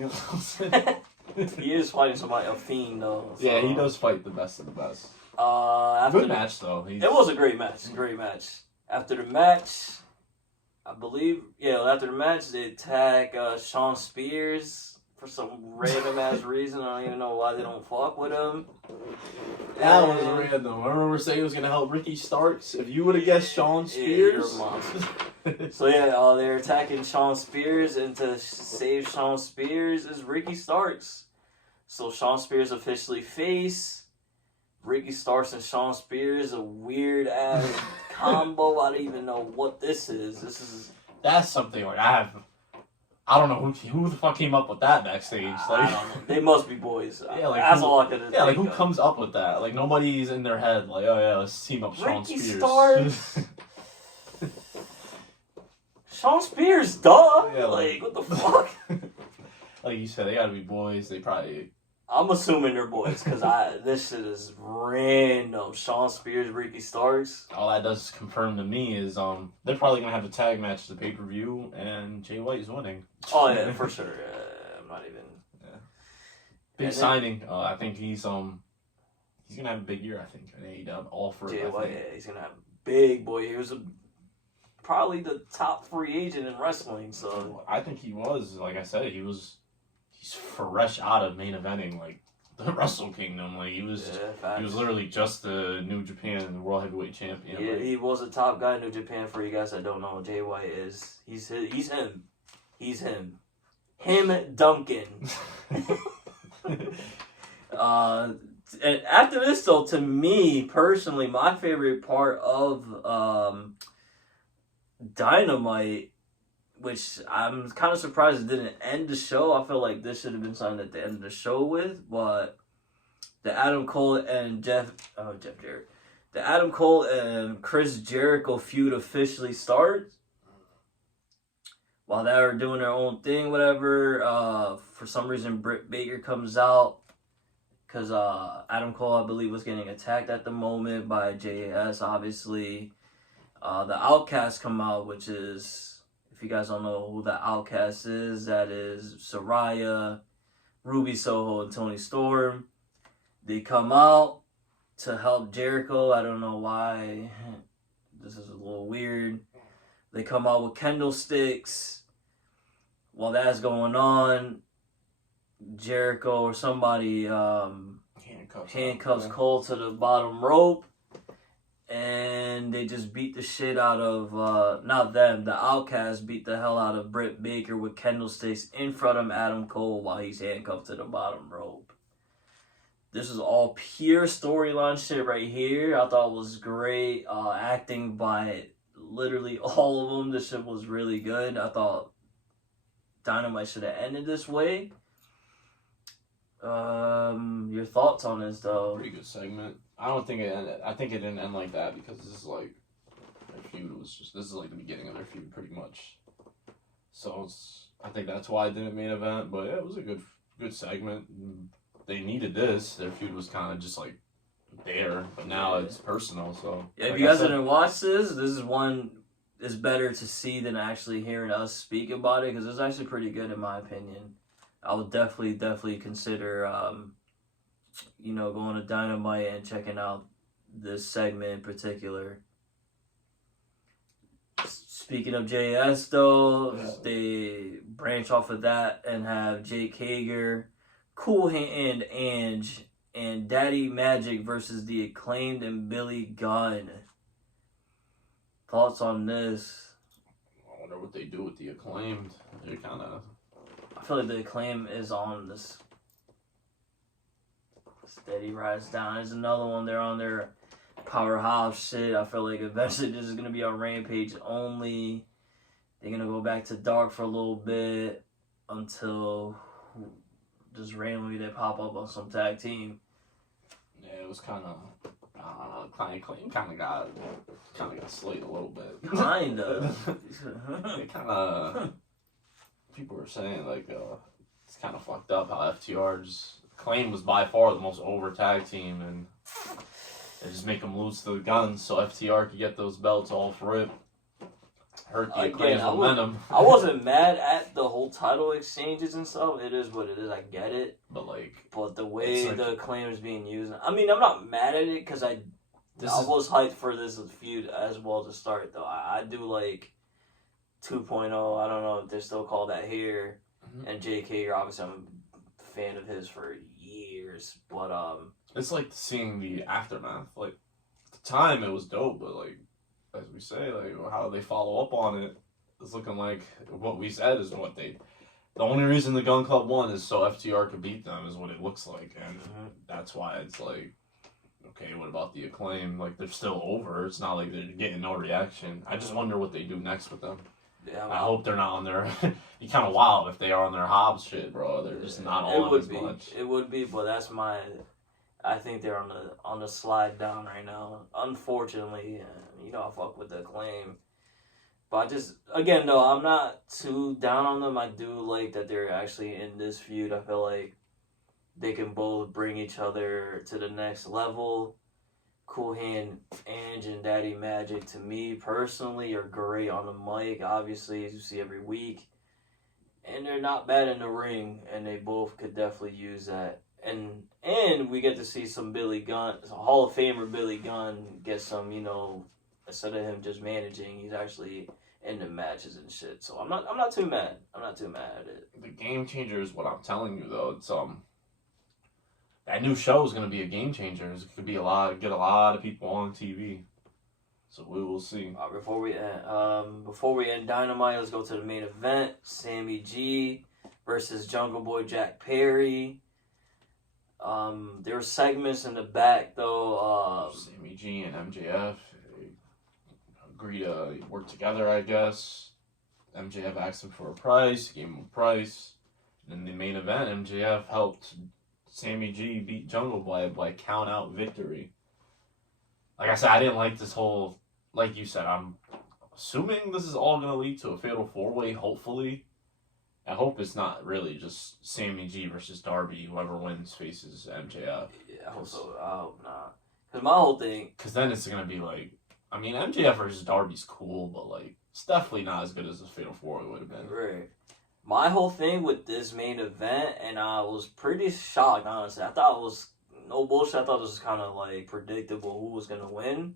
he is fighting somebody, a fiend though. So. Yeah, he does fight the best of the best. Good match though. It was a great match. Great match. After the match, I believe, after the match, they attack Sean Spears for some random ass reason. I don't even know why they don't fuck with him. That was random. I remember saying he was gonna help Ricky Starks. If you would have guessed Sean Spears, you're a monster. So they're attacking Sean Spears, and to save Sean Spears is Ricky Starks. So Sean Spears officially face. Ricky Starks and Sean Spears, a weird ass combo. I don't even know what this is. That's something like I don't know who the fuck came up with that backstage. Like, I don't know. They must be boys. Yeah, like that's all I could. Yeah, like who comes up with that? Like nobody's in their head. Like, oh yeah, let's team up Sean Ricky Spears. Starks. Sean Spears, duh. Yeah, like what the fuck? Like you said, they gotta be boys. They probably. I'm assuming they're boys because this shit is random. Sean Spears, Ricky Starks. All that does confirm to me is they're probably gonna have a tag match at the pay-per-view and Jay White is winning. Oh yeah, for sure. I'm not even. Yeah. Big signing. I think he's gonna have a big year. I think in AEW, all for Jay White. Yeah, he's gonna have a big boy. He was probably the top free agent in wrestling. So I think he was. Like I said, he's fresh out of main eventing like the Wrestle Kingdom. Like he was literally just the New Japan World Heavyweight Champion. Yeah, he was a top guy in New Japan. For you guys that don't know, Jay White is he's him. He's him. Him Duncan. And after this though, to me personally, my favorite part of Dynamite, which I'm kind of surprised it didn't end the show. I feel like this should have been something at the end of the show with, but the Adam Cole and Jeff Jarrett. The Adam Cole and Chris Jericho feud officially starts. While they were doing their own thing, whatever, for some reason Britt Baker comes out because Adam Cole, I believe, was getting attacked at the moment by JAS, obviously. The Outcast come out, which is, if you guys don't know who the Outcast is, that is Saraya, Ruby Soho, and Tony Storm. They come out to help Jericho. I don't know why. This is a little weird. They come out with candlesticks. While that's going on, Jericho or somebody handcuffs Cole to the bottom rope. And they just beat the shit out of, not them, the Outcast beat the hell out of Britt Baker with candlesticks in front of Adam Cole while he's handcuffed to the bottom rope. This is all pure storyline shit right here. I thought it was great. Acting by literally all of them. This shit was really good. I thought Dynamite should have ended this way. Your thoughts on this, though? Pretty good segment. I don't think it ended. I think it didn't end like that because this is like their feud was just. This is like the beginning of their feud, pretty much. So I think that's why it didn't main event. But yeah, it was a good segment. They needed this. Their feud was kind of just like there, but now it's personal. So yeah, if you guys didn't watch this is one is better to see than actually hearing us speak about it because it's actually pretty good in my opinion. I would definitely consider going to Dynamite and checking out this segment in particular. Speaking of JS though, they branch off of that and have Jake Hager, Cool Hand Ange, and Daddy Magic versus the Acclaimed and Billy Gunn. Thoughts on this? I wonder what they do with the Acclaimed. They're kind of. I feel like the Acclaim is on this steady rise down. There's another one. They're on their powerhouse shit. I feel like eventually this is gonna be on Rampage only. They're gonna go back to Dark for a little bit until just randomly they pop up on some tag team. Yeah, it was kind of. Acclaim kind of got slayed a little bit. Kinda. It kind of. People were saying like it's kind of fucked up how FTR's Acclaim was by far the most over tag team, and they just make them lose to the Guns so FTR could get those belts all for it. Hurt the Acclaim's momentum. I wasn't mad at the whole title exchanges and stuff. It is what it is. I get it. But the way the Acclaim is being used, I mean, I'm not mad at it because I was hyped for this feud as well to start though. I do like 2.0. I don't know if they're still called that here. Mm-hmm. And Jake Hager, obviously, I'm a fan of his for years. But it's like seeing the aftermath. Like at the time, it was dope, but like as we say, like how they follow up on it is looking like what we said is what they. The only reason the Gun Club won is so FTR could beat them, is what it looks like, and that's why it's like. Okay, what about the Acclaim? Like they're still over. It's not like they're getting no reaction. I just wonder what they do next with them. Yeah, I hope they're not on their. You kind of wild if they are on their Hobbs shit, bro. They're just not on as much. It would be, but that's my. I think they're on the slide down right now. Unfortunately, I fuck with the Acclaim, but I just again though I'm not too down on them. I do like that they're actually in this feud. I feel like they can both bring each other to the next level. Cool Hand Ange and Daddy Magic, to me personally, are great on the mic, obviously, as you see every week. And they're not bad in the ring, and they both could definitely use that. And we get to see some Billy Gunn, Hall of Famer Billy Gunn, get some, instead of him just managing, he's actually in the matches and shit. So I'm not too mad. I'm not too mad at it. The game changer is what I'm telling you, though. It's that new show is going to be a game changer. It could be get a lot of people on TV. So we will see. Before we end Dynamite, let's go to the main event. Sammy G versus Jungle Boy Jack Perry. There were segments in the back though. Sammy G and MJF, agree to work together, I guess. MJF asked him for a price, he gave him a price. And in the main event, MJF helped Sammy G beat Jungle Boy by count out victory. Like I said, I didn't like this whole, like you said, I'm assuming this is all going to lead to a fatal 4-way, hopefully. I hope it's not really just Sammy G versus Darby. Whoever wins faces MJF. Yeah, I hope so. I hope not. Because my whole thing... Because then it's going to be like... I mean, MJF versus Darby's cool, but like it's definitely not as good as the fatal 4-way would have been. Right. My whole thing with this main event, and I was pretty shocked, honestly. I thought it was... No bullshit. I thought this was kind of like predictable who was going to win.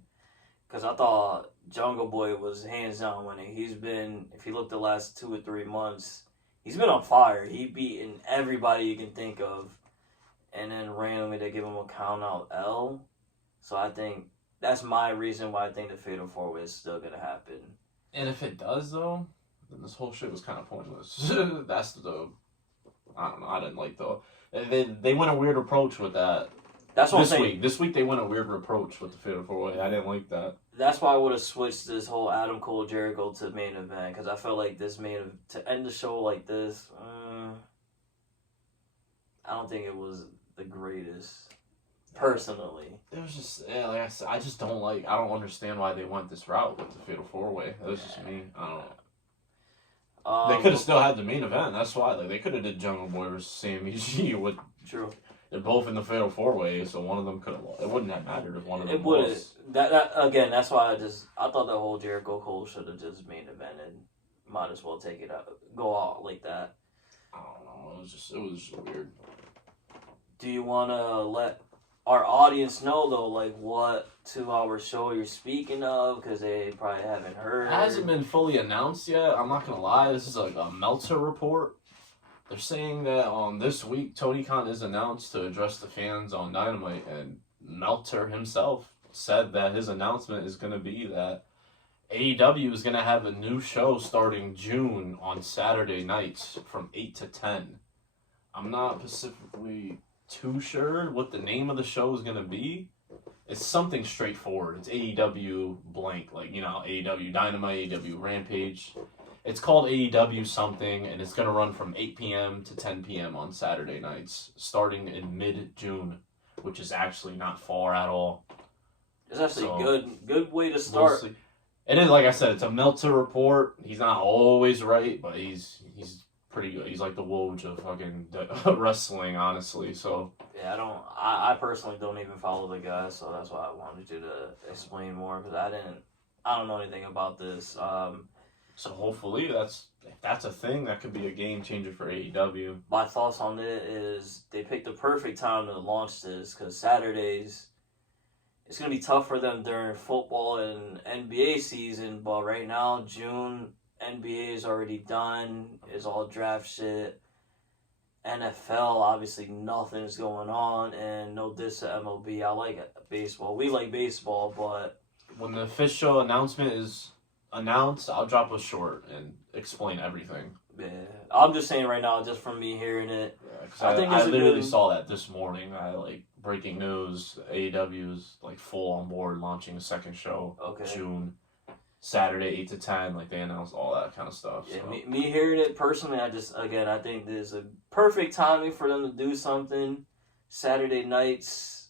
Because I thought Jungle Boy was hands down winning. He's been... If you look the last 2 or 3 months... He's been on fire. He beaten everybody you can think of. And then randomly they give him a count out L. So I think that's my reason why I think the Fatal 4-Way is still going to happen. And if it does, though, then this whole shit was kind of pointless. That's the... I don't know. I didn't like, though. They went a weird approach with that. That's what I'm saying. This week they went a weird approach with the Fatal 4-Way. I didn't like that. That's why I would have switched this whole Adam Cole Jericho to main event, because I felt like this to end the show like this, I don't think it was the greatest, personally. It was just, yeah, like I said, I just don't like, I don't understand why they went this route with the Fatal 4-Way. That was just me. I don't know. They could have still had the main event. That's why. Like, they could have did Jungle Boy versus Sammy G with. True. They're both in the Fatal 4-Way, so one of them could have lost. It wouldn't have mattered if one of them It would. lost. That again. That's why I thought the whole Jericho Cole should have just main evented. Might as well take it out, go out like that. I don't know. It was just weird. Do you want to let our audience know though, like what 2-hour show you're speaking of? Because they probably haven't heard. It hasn't been fully announced yet. I'm not gonna lie. This is like a Meltzer report. They're saying that this week, Tony Khan is announced to address the fans on Dynamite, and Meltzer himself said that his announcement is going to be that AEW is going to have a new show starting June on Saturday nights from 8 to 10. I'm not specifically too sure what the name of the show is going to be. It's something straightforward. It's AEW blank, like, you know, AEW Dynamite, AEW Rampage. It's called AEW something, and it's going to run from 8 p.m. to 10 p.m. on Saturday nights, starting in mid-June, which is actually not far at all. It's actually good way to start. We'll it is, like I said, it's a Meltzer report. He's not always right, but he's pretty good. He's like the Woj of fucking wrestling, honestly. So yeah, I personally don't even follow the guy, so that's why I wanted you to explain more, because I don't know anything about this. So hopefully if that's a thing, that could be a game changer for AEW. My thoughts on it is they picked the perfect time to launch this, because Saturdays, it's going to be tough for them during football and NBA season, but right now, June, NBA is already done. It's all draft shit. NFL, obviously nothing's going on, and no diss to MLB. I like baseball. We like baseball, but when the official announcement is announced, I'll drop a short and explain everything. Yeah, I'm just saying right now, just from me hearing it. Yeah, I literally saw that this morning. Breaking news, AEW's like full on board launching a second show. Okay. June, Saturday 8 to 10. Like they announced all that kind of stuff. Yeah, so. me hearing it personally, I think there's a perfect timing for them to do something. Saturday nights.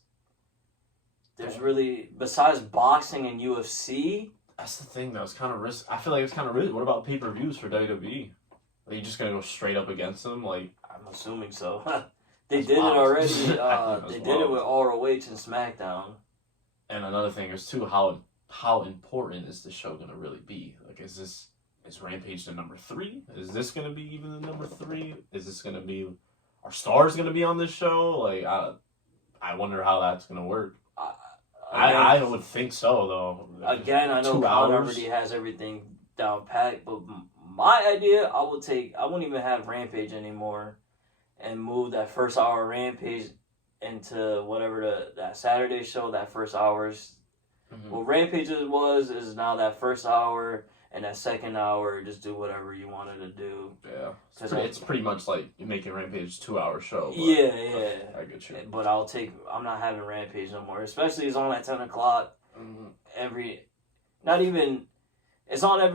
There's really, besides boxing and UFC. That's the thing, though. It's kind of risk. I feel like it's kind of risky. What about pay-per-views for WWE? Are you just gonna go straight up against them? Like, I'm assuming so. They did it already. They did it with ROH and SmackDown. And another thing is too, how important is the show gonna really be? Like, is Rampage the number 3? Is this gonna be even the number 3? Is this gonna be, are stars gonna be on this show? Like, I wonder how that's gonna work. I would think so, though. Again, I know Khan already has everything down packed, but my idea, I wouldn't even have Rampage anymore and move that first hour Rampage into whatever that Saturday show, that first hours. Mm-hmm. What Rampage is now that first hour, and that second hour, just do whatever you wanted to do. Yeah. It's pretty much like you're making Rampage 2-hour show. Yeah. I get you. But I'm not having Rampage no more. Especially it's on at 10 o'clock. Mm-hmm. It's on at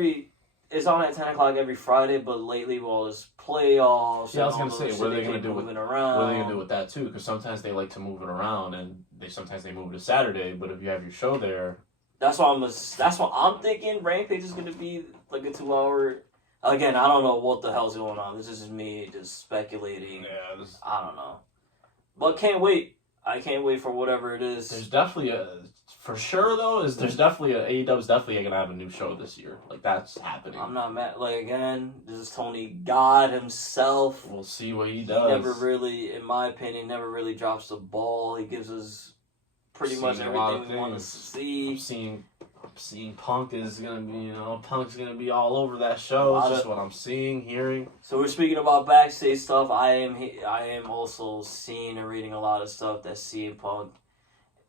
10 o'clock every Friday, but lately, well, it's playoffs. Yeah, I was and gonna all say, those what are shit, they gonna keep do with moving around? what are they gonna do with that too? Because sometimes they like to move it around, and sometimes they move it to Saturday. But if you have your show there, That's what I'm thinking. Rampage is gonna be like a 2 hour. Again, I don't know what the hell's going on. This is just me just speculating. yeah, I don't know, but can't wait. I can't wait for whatever it is. there's definitely for sure though there's definitely AEW's definitely gonna have a new show this year. Like that's happening. I'm not mad. Like again, this is Tony God himself. We'll see what he He does. never really, in my opinion, never really drops the ball. He gives us pretty much Seen a lot everything of we want to things. see. I'm seeing Punk is gonna be, Punk's gonna be all over that show. It's just what I'm seeing, hearing. So we're speaking about backstage stuff. I am also seeing and reading a lot of stuff that CM Punk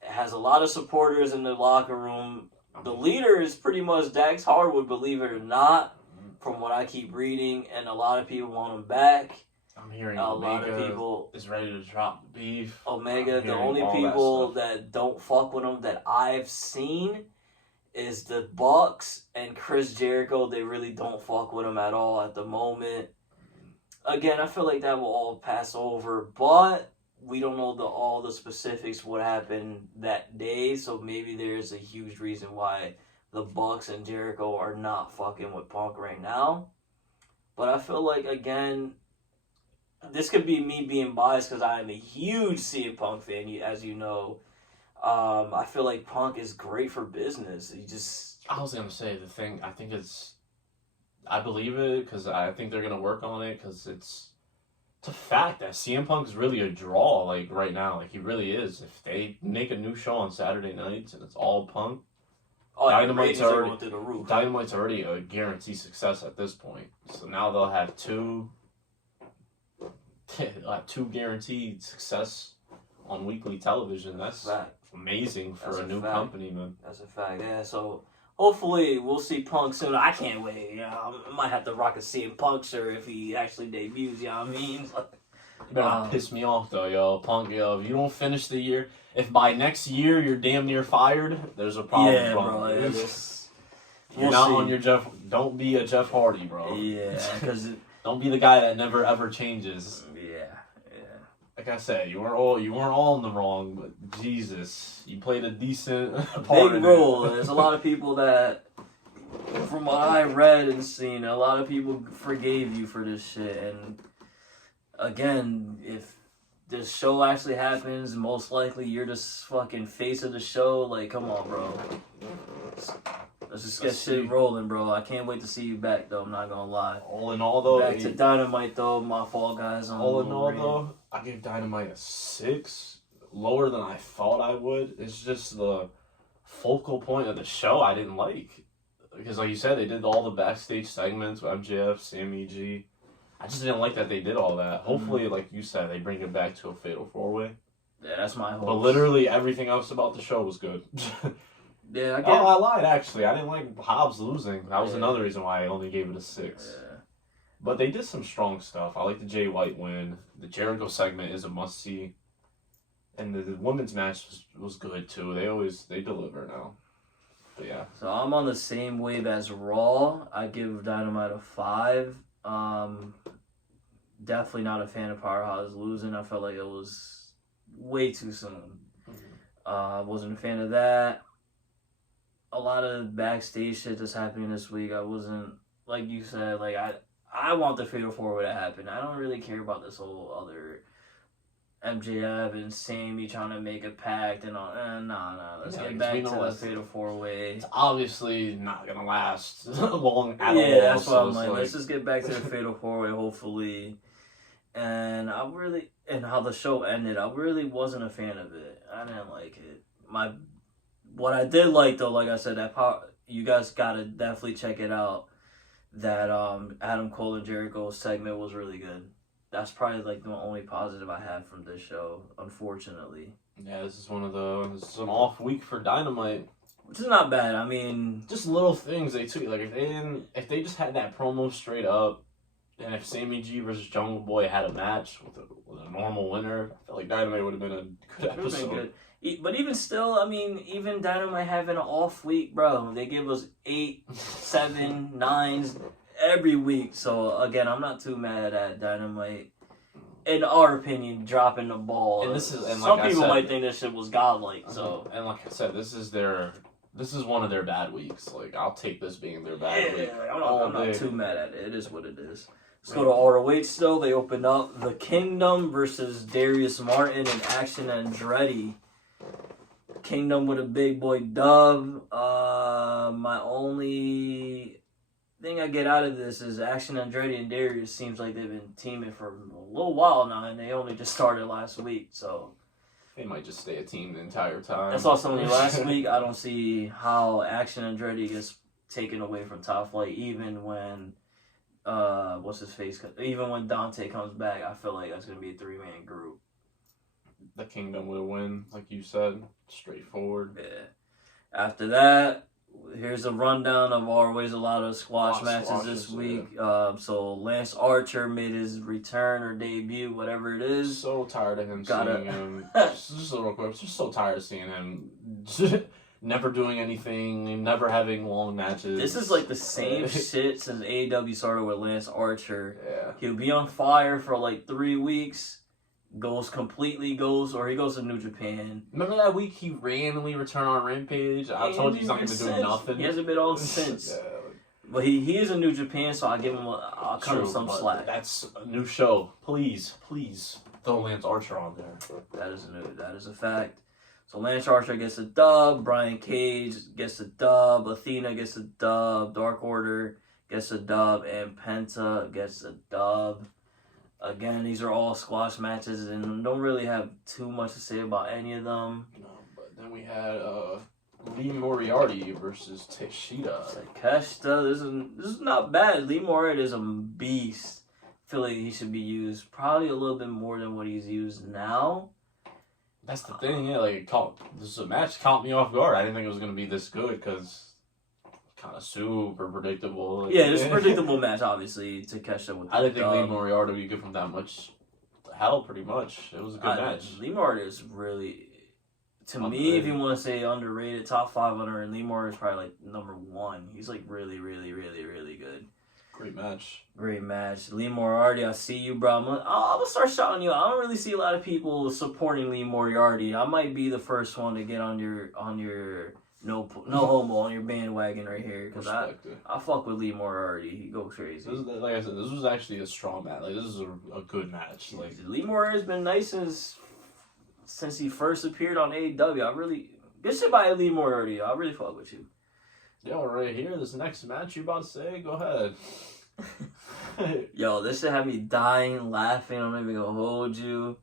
has a lot of supporters in the locker room. The leader is pretty much Dax Harwood, believe it or not, from what I keep reading, and a lot of people want him back. I'm hearing A Omega lot of people is ready to drop the beef. Omega, I'm the hearing only all people that that don't fuck with him that I've seen is the Bucks and Chris Jericho. They really don't fuck with him at all at the moment. Again, I feel like that will all pass over, but we don't know all the specifics what happened that day, so maybe there's a huge reason why the Bucks and Jericho are not fucking with Punk right now. But I feel like, again, this could be me being biased because I am a huge CM Punk fan, as you know. I feel like Punk is great for business. He just... I was gonna say the thing. I believe it because I think they're gonna work on it because it's a fact that CM Punk is really a draw. Like right now, like he really is. If they make a new show on Saturday nights and it's all Punk, Dynamite's going through the roof. Dynamite's already a guaranteed success at this point. So now they'll have two guaranteed success on weekly television. That's amazing for a new company, man. That's a fact, yeah. So hopefully we'll see Punk soon. I can't wait. You know, I might have to rock a CM Punk shirt if he actually debuts. You know what I mean? You better not piss me off though, yo. Punk, yo. If you don't finish the year, if by next year you're damn near fired, there's a problem. Yeah, bro. You're not on your Jeff. Don't be a Jeff Hardy, bro. Yeah, because don't be the guy that never ever changes. Yeah. Like I said, you weren't all in the wrong, but Jesus, you played a decent big role. There's a lot of people that, from what I read and seen, a lot of people forgave you for this shit. And again, if this show actually happens, most likely you're the fucking face of the show. Like, come on, bro. Let's just get shit rolling, bro. I can't wait to see you back, though. I'm not gonna lie. All in all, though, back to Dynamite, though. My Fall Guys. All in all, though, I give Dynamite a 6, lower than I thought I would. It's just the focal point of the show I didn't like, because like you said, they did all the backstage segments with MJF, Sammy G. I just didn't like that they did all that. Hopefully, like you said, they bring it back to a fatal 4-way. Yeah, that's my hope. But literally everything else about the show was good. Yeah, I lied, actually. I didn't like Hobbs losing. That was another reason why I only gave it a 6. Yeah. But they did some strong stuff. I like the Jay White win. The Jericho segment is a must-see. And the women's match was good, too. They deliver now. But yeah. So I'm on the same wave as Raw. I give Dynamite a 5. Definitely not a fan of Powerhouse losing. I felt like it was way too soon. Wasn't a fan of that. A lot of backstage shit that's happening this week. I wasn't, like you said, like I want the Fatal 4-Way to happen. I don't really care about this whole other MJF and Sammy trying to make a pact and all. Nah. Let's get back to the Fatal 4-Way. It's obviously not gonna last long at all. Yeah, that's what I'm like. Let's just get back to the Fatal 4-Way, hopefully. And how the show ended, I really wasn't a fan of it. I didn't like it. What I did like, though, like I said, you guys gotta definitely check it out. That Adam Cole and Jericho segment was really good. That's probably like the only positive I had from this show, unfortunately. Yeah, this is an off week for Dynamite. Which is not bad. I mean, just little things they took. Like if they just had that promo straight up, and if Sammy G versus Jungle Boy had a match with a normal winner, I feel like Dynamite would have been a good episode. Been good. But even still, I mean, even Dynamite having an off week, bro, they give us 8 7, 9s every week. So again, I'm not too mad at Dynamite. In our opinion, dropping the ball. And this is, and some like people I said, might think this shit was godlike. So and like I said, this is one of their bad weeks. Like, I'll take this being their bad week. I'm not too mad at it. It is what it is. Let's go to ROH still. They open up The Kingdom versus Darius Martin and Action Andretti. Kingdom with a big boy dub. My only thing I get out of this is Action Andretti and Darius seems like they've been teaming for a little while now, and they only just started last week, so they might just stay a team the entire time. I saw something last week. I don't see how Action Andretti gets taken away from Top Flight, even when what's his face? Even when Dante comes back, I feel like that's gonna be a 3-man group. The Kingdom will win, like you said, straightforward. Yeah. After that, here's a rundown of always a lot of squash matches this week. Yeah. So Lance Archer made his return or debut, whatever it is. So tired of him seeing him. Just real quick, just so tired of seeing him. Never doing anything, never having long matches. This is like the same shit since AEW started with Lance Archer. Yeah. He'll be on fire for like 3 weeks, he goes to New Japan. Remember that week he randomly returned on Rampage? I told you he's not going to do nothing. He hasn't been on since. Yeah. But he is in New Japan, so I'll cut him some slack. That's a new show. Please throw Lance Archer on there. That is a fact. So Lance Archer gets a dub, Brian Cage gets a dub, Athena gets a dub, Dark Order gets a dub, and Penta gets a dub. Again, these are all squash matches and don't really have too much to say about any of them. No, but then we had Lee Moriarty versus Teshita. Takeshita, this is not bad. Lee Moriarty is a beast. I feel like he should be used probably a little bit more than what he's used now. That's the thing, yeah. Like, this is a match caught me off guard. I didn't think it was gonna be this good because kind of super predictable. Yeah, it's a predictable match, obviously. Takeshita with the I didn't think dub. Lee Moriarty would give him that much hell. Pretty much, it was a good match. Lee Moriarty is really, to me, Underrated. if you want to say underrated, top 5 under, and Lee Moriarty is probably like number 1. He's like really, really, really, really good. Great match. Great match. Lee Moriarty, I see you, bro. I'm gonna start shouting you out. I don't really see a lot of people supporting Lee Moriarty. I might be the first one to get on your no homo on your bandwagon right here because I fuck with Lee Moriarty. He goes crazy. Like I said, this was actually a strong match. Like, this is a good match. Like, Lee Moriarty's been nice since he first appeared on AEW. I really good shit by Lee Moriarty. I really fuck with you. yo, right here, this next match you about to say, go ahead. Yo, this shit had me dying laughing. I'm not even gonna hold you.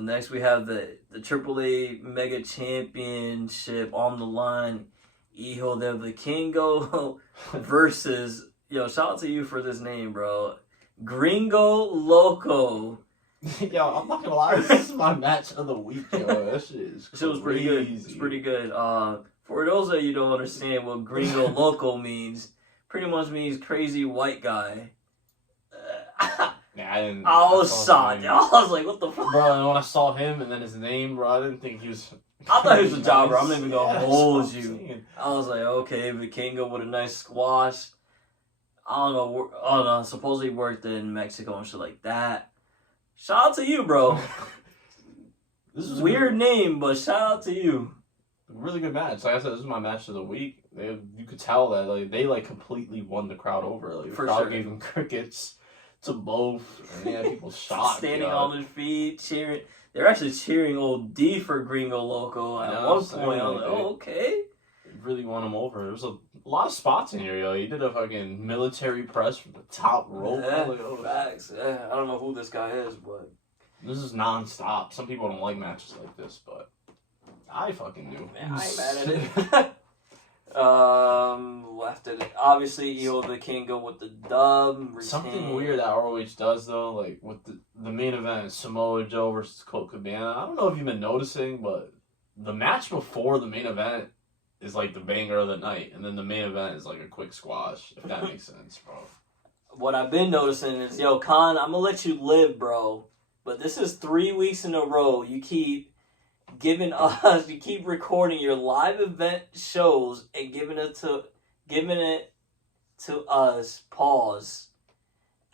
Next we have the AAA Mega Championship on the line. Hijo del Kingo versus, yo, shout out to you for this name, bro. Gringo Loco. Yo, I'm not gonna lie, this is my match of the week, yo. That shit is crazy. Shit was pretty good. It's pretty good. For those of you who don't understand what Gringo Loco means, pretty much means crazy white guy. Yeah, I didn't. I was shocked. I was like, what the fuck? Bro, when I saw him and then his name, bro, I didn't think he was. I thought he was a jobber. I'm not even gonna Yeah, hold that's what I'm you. saying. I was like, okay, Vikingo with a nice squash. I don't know. I don't know. Supposedly worked in Mexico and shit like that. Shout out to you, bro. This is Weird name, but shout out to you. really good match. Like I said, this is my match of the week. You could tell that they completely won the crowd over. Like, the For crowd sure. gave them crickets to both, and yeah, people shocked. Standing yo. on their feet, cheering. They're actually cheering old D for Gringo Loco at one point. I was like, oh, okay. Really won him over. There's a lot of spots in here, yo. He did a fucking military press from the top rope. Yeah, Like, oh, facts. Yeah, I don't know who this guy is, but this is non-stop. Some people don't like matches like this, but I fucking do. man, I ain't mad at it. After that, obviously, Hijo the Kingo with the dub. Something weird that ROH does though, like with the main event, Samoa Joe versus Colt Cabana. I don't know if you've been noticing, but the match before the main event is like the banger of the night, and then the main event is like a quick squash. If that makes sense, bro. What I've been noticing is, yo, Khan, I'm gonna let you live, bro. But this is 3 weeks in a row. You keep recording your live event shows and giving it to us, pause,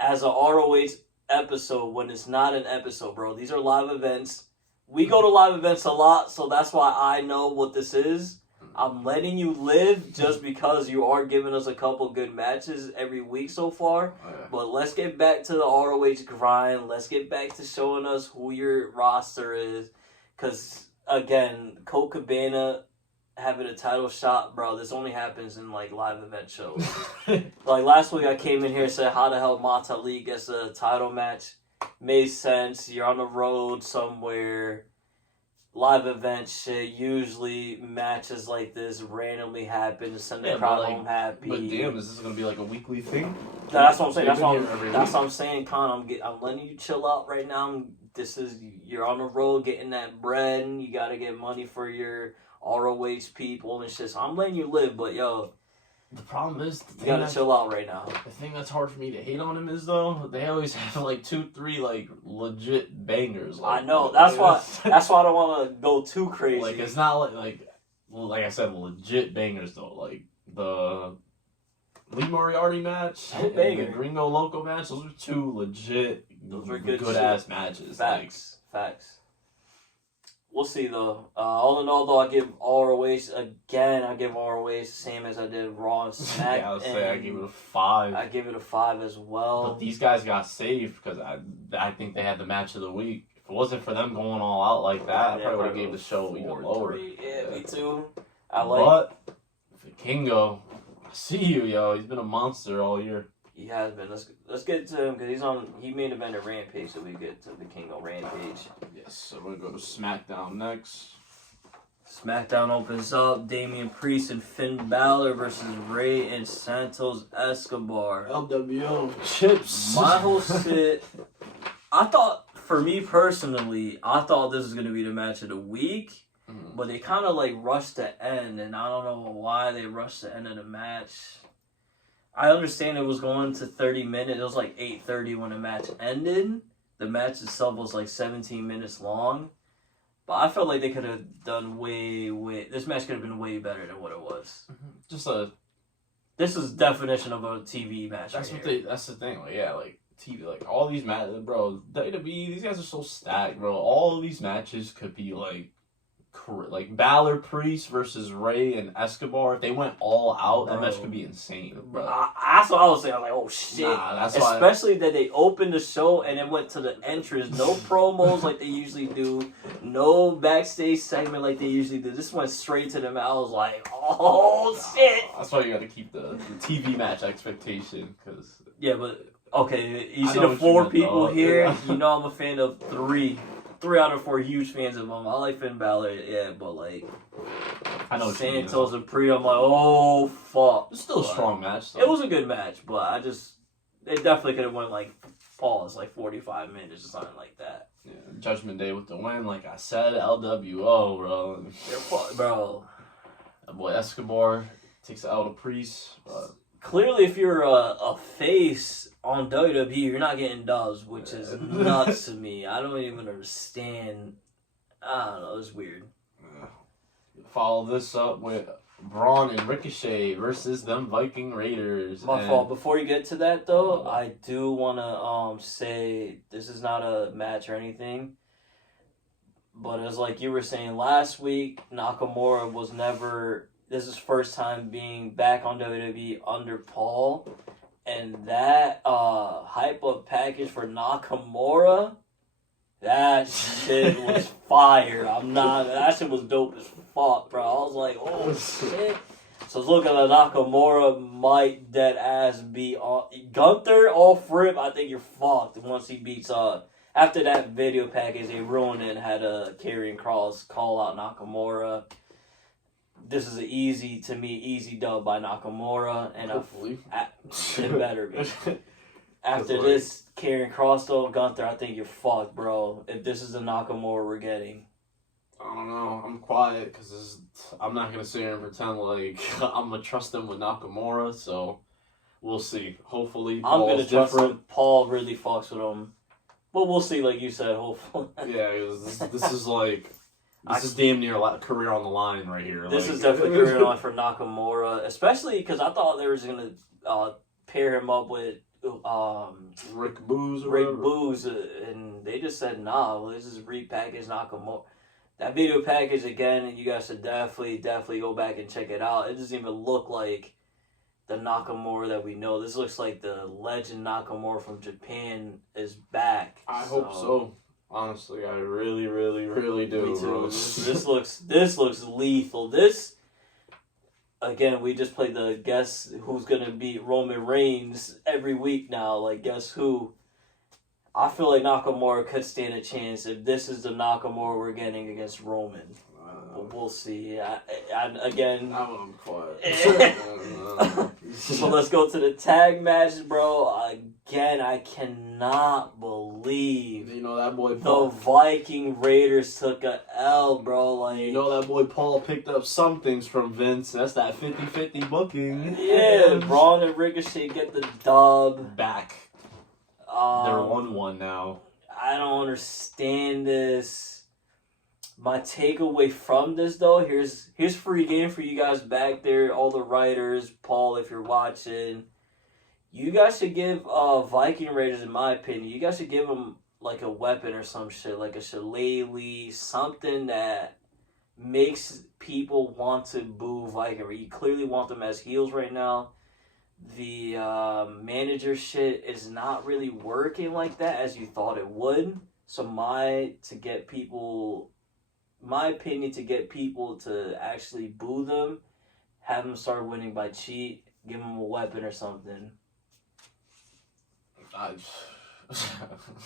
as a ROH episode when it's not an episode, bro. These are live events. We go to live events a lot, so that's why I know what this is. I'm letting you live just because you are giving us a couple good matches every week so far. Oh, yeah. But let's get back to the ROH grind. Let's get back to showing us who your roster is. Because, again, Colt Cabana having a title shot, bro, this only happens in, like, live event shows. Like, last week I came in here and said, how the hell Matali gets a title match? Made sense. You're on the road somewhere. Live event shit. Usually matches like this randomly happen to send the Yeah, crowd but, like, home happy. But damn, is this gonna be like a weekly thing? That's what I'm saying. They've been here every That's week. what I'm saying, Con. I'm letting you chill out right now. You're on the road getting that bread, and you gotta get money for your ROH people and shit. So I'm letting you live, but yo, The problem is, you gotta chill out right now. the thing that's hard for me to hate on him is though they always have like 2-3 like legit bangers. Like, I know. That's why I don't want to go too crazy. Like it's not like I said, legit bangers though. Like the Lee Moriarty match Good and the banger. Gringo Loco match. Those are two legit, Those are good ass matches. Facts. We'll see though. All in all, though, I give ROH again. I give ROH the same as I did Raw and Smack. Yeah, I would say I give it a 5. I give it a 5 as well. But these guys got saved because I think they had the match of the week. If it wasn't for them going all out like that, I probably would have gave the show even 4-3. lower. Yeah, me too. I like. But for Kingo, I see you, yo. He's been a monster all year. He has been. Let's get to him because he main evented Rampage, so we get to the King of Rampage. Yes, so we're gonna go to SmackDown next. SmackDown opens up. Damian Priest and Finn Balor versus Rey and Santos Escobar. LWO chips. My whole shit. I thought, for me personally, I thought this was gonna be the match of the week, but they kind of like rushed the end, and I don't know why they rushed the end of the match. I understand it was going to 30 minutes. It was like 8:30 when the match ended. The match itself was like 17 minutes long. But I felt like they could have done way. This match could have been way better than what it was. Just a. This is definition of a TV match. That's right what here. they. That's the thing. Like yeah, like TV. Like all these matches, bro. WWE. These guys are so stacked, bro. All of these matches could be like Balor Priest versus Rey and Escobar. If they went all out, that Bro. match could be insane, bro. That's what I was saying. I was like, oh shit. Nah, that's why. Especially that they opened the show and it went to the entrance. No promos like they usually do. No backstage segment like they usually do. This went straight to them. I was like, oh shit. That's why you got to keep the TV match expectation, because Yeah, but okay. You I see know the what you 4 meant, people though. here. Yeah. You know I'm a fan of 3. 3 out of 4 huge fans of him. I like Finn Balor, yeah, but like I know what you mean. Santos and Priest, I'm like, oh fuck. It's still a strong match. Though. It was a good match, but they definitely could have went like pause, like 45 minutes or something like that. Yeah, Judgment Day with the win, like I said, LWO, bro. Bro, That boy Escobar takes it out of Priest. But clearly if you're a face on WWE, you're not getting dubs, which is nuts to me. I don't even understand. I don't know, it's weird. follow this up with Braun and Ricochet versus them Viking Raiders. My fault. Before you get to that, though, I do want to say this is not a match or anything. But it's like you were saying last week, Nakamura was never... This is his first time being back on WWE under Paul. And that hype-up package for Nakamura, that shit was fire. That shit was dope as fuck, bro. I was like, oh, shit. So it's looking like Nakamura might dead ass be on Gunther off rip. I think you're fucked once he beats after that video package they ruined it and had a Karrion Kross call out Nakamura. This is an easy dub by Nakamura, and hopefully it better be. After this Karrion Kross though, Gunther, I think you're fucked, bro. If this is the Nakamura we're getting. I don't know. I'm quiet because I'm not gonna sit here and pretend like I'm gonna trust him with Nakamura. So we'll see. Hopefully, I'm Paul's gonna trust different. him. Paul really fucks with him, but we'll see. Like you said, hopefully. Yeah, this is like This is damn near a career on the line right here. This is definitely career on for Nakamura, especially because I thought they were going to pair him up with Rick Booz. And they just said, nah, let's just repackage Nakamura. That video package again, and you guys should definitely go back and check it out. It doesn't even look like the Nakamura that we know. This looks like the legend Nakamura from Japan is back. I hope so. Honestly, I really do. Me too. This looks lethal. This again, we just played the guess who's gonna beat Roman Reigns every week now. Like, guess who? I feel like Nakamura could stand a chance if this is the Nakamura we're getting against Roman. But we'll see. Again. I want to quiet. So let's go to the tag match, bro. Again, I cannot believe that boy the Paul. Viking Raiders took a L, bro. Like, that boy Paul picked up some things from Vince. That's that 50-50 booking. yeah, Braun and Ricochet get the dub. Back. They're 1-1 now. I don't understand this. My takeaway from this, though, here's free game for you guys back there, all the writers, Paul, if you're watching. You guys should give Viking Raiders, in my opinion, you guys should give them like a weapon or some shit, like a shillelagh, something that makes people want to boo Viking. You clearly want them as heels right now. The manager shit is not really working like that as you thought it would. So my opinion, to get people to actually boo them, have them start winning by cheat, give them a weapon or something.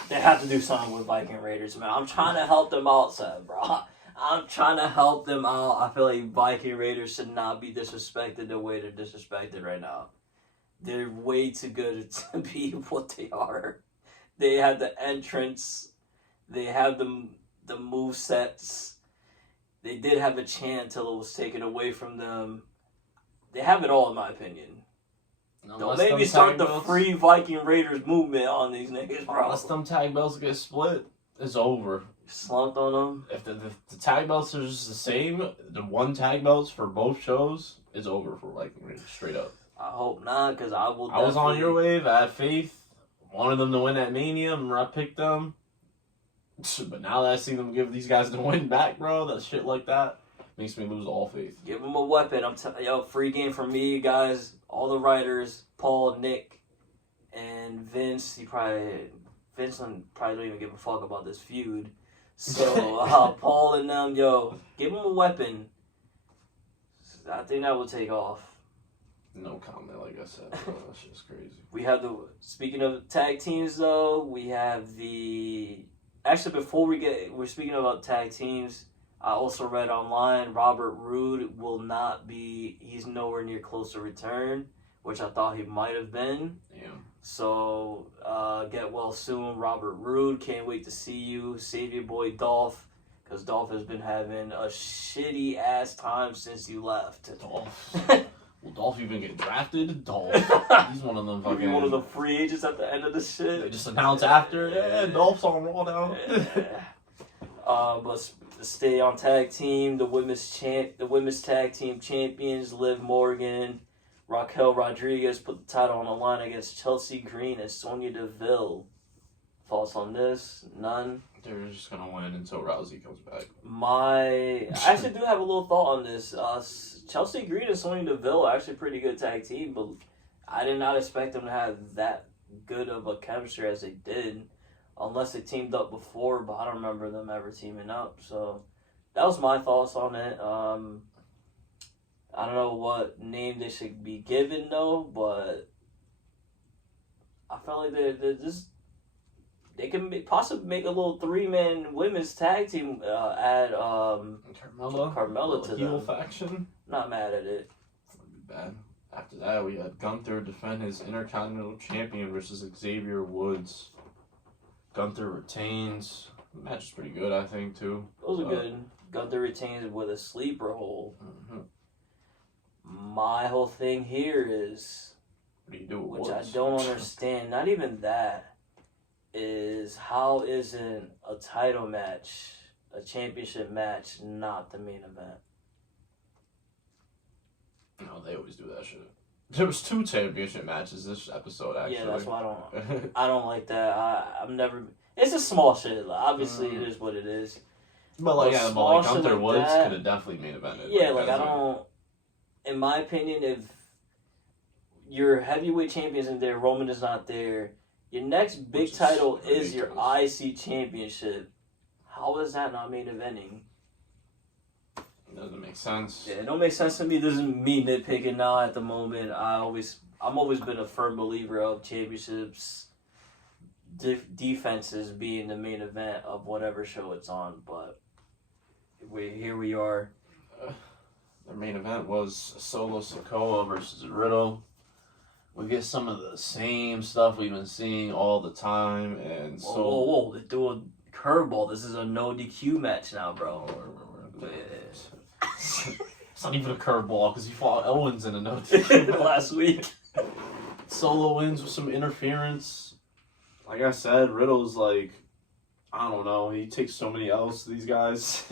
They have to do something with Viking Raiders, man. I'm trying to help them out, Seb, bro. I'm trying to help them out. I feel like Viking Raiders should not be disrespected the way they're disrespected right now. They're way too good to be what they are. They have the entrance. They have the move sets. They did have a chant until it was taken away from them. They have it all, in my opinion. Don't maybe start the free Viking Raiders movement on these niggas, bro. Unless them tag belts get split, it's over. Slumped on them. If the tag belts are just the same, the one tag belts for both shows, it's over for Viking Raiders, straight up. I hope not, because I will. I was on your wave. I had faith. Wanted them to win at Mania. Remember, I picked them. But now that I see them give these guys the win back, bro, that shit like that makes me lose all faith. Give them a weapon. Free game from me, guys. All the writers, Paul, Nick, and Vince. Vince probably don't even give a fuck about this feud. So Paul and them, give them a weapon. I think that will take off. No comment, like I said. Bro. That shit's crazy. We have speaking of tag teams, though, we have actually, before we're speaking about tag teams, I also read online Robert Roode he's nowhere near close to return, which I thought he might have been. Yeah. So, get well soon, Robert Roode. Can't wait to see you. Save your boy Dolph, because Dolph has been having a shitty ass time since you left. Dolph. Will Dolph even get drafted? Dolph. He's one of them He'll be fucking... one of the free agents at the end of the shit. They just announce after, yeah, Dolph's on Raw now. But stay on tag team. The women's tag team champions, Liv Morgan, Raquel Rodriguez put the title on the line against Chelsea Green and Sonya Deville. Thoughts on this? None. They're just gonna win until Rousey comes back. I actually do have a little thought on this. Chelsea Green and Sonya Deville are actually a pretty good tag team, but I did not expect them to have that good of a chemistry as they did, unless they teamed up before, but I don't remember them ever teaming up. So that was my thoughts on it. I don't know what name they should be given, though, but I felt like they can possibly make a little 3-man women's tag team, add Carmella to heel them. faction. Not mad at it. That'd be bad. After that, we had Gunther defend his Intercontinental Champion versus Xavier Woods. Gunther retains. The match is pretty good, I think, too. Those are good. Gunther retains with a sleeper hold. Mm-hmm. My whole thing here is, What do you do with which Woods? I don't understand, not even that, is how isn't a title match a championship match, not the main event. No, they always do that shit. There was 2 championship matches this episode, actually. Yeah, that's why I don't like that. I'm never. It's a small shit. Like, obviously, it is what it is. But like, But yeah, but small like shit Gunther like Woods that- could have definitely main evented. Yeah, like I that's don't. In my opinion, if your heavyweight champion's in there, Roman is not there. Your next big Which is title is your ridiculous. IC championship. How is that not main eventing? It doesn't make sense. Yeah, it don't make sense to me. This isn't me nitpicking now at the moment. I'm always been a firm believer of championships, defenses being the main event of whatever show it's on. But here we are. Their main event was Solo Sikoa versus Riddle. We get some of the same stuff we've been seeing all the time, and Whoa! They threw a curveball. This is a no DQ match now, bro. It's not even a curveball because he fought Owens in a no. Last week. Solo wins with some interference. Like I said, Riddle's like, I don't know. He takes so many L's to these guys.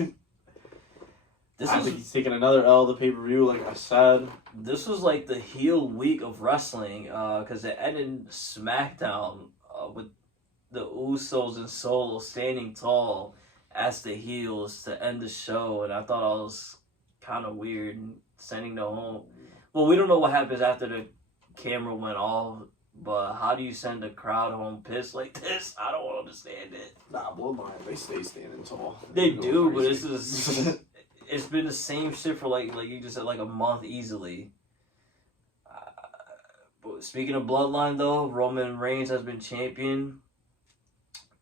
I think he's taking another L the pay per view. Like I said, this was like the heel week of wrestling because it ended SmackDown with the Usos and Solo standing tall as the heels to end the show, and I thought it was kind of weird sending them home. Well, we don't know what happens after the camera went off, but how do you send a crowd home pissed like this? I don't understand it. nah, Bloodline, they stay standing tall. They go do, but crazy. this is it's been the same shit for like you just said, like a month easily. But speaking of Bloodline, though, Roman Reigns has been champion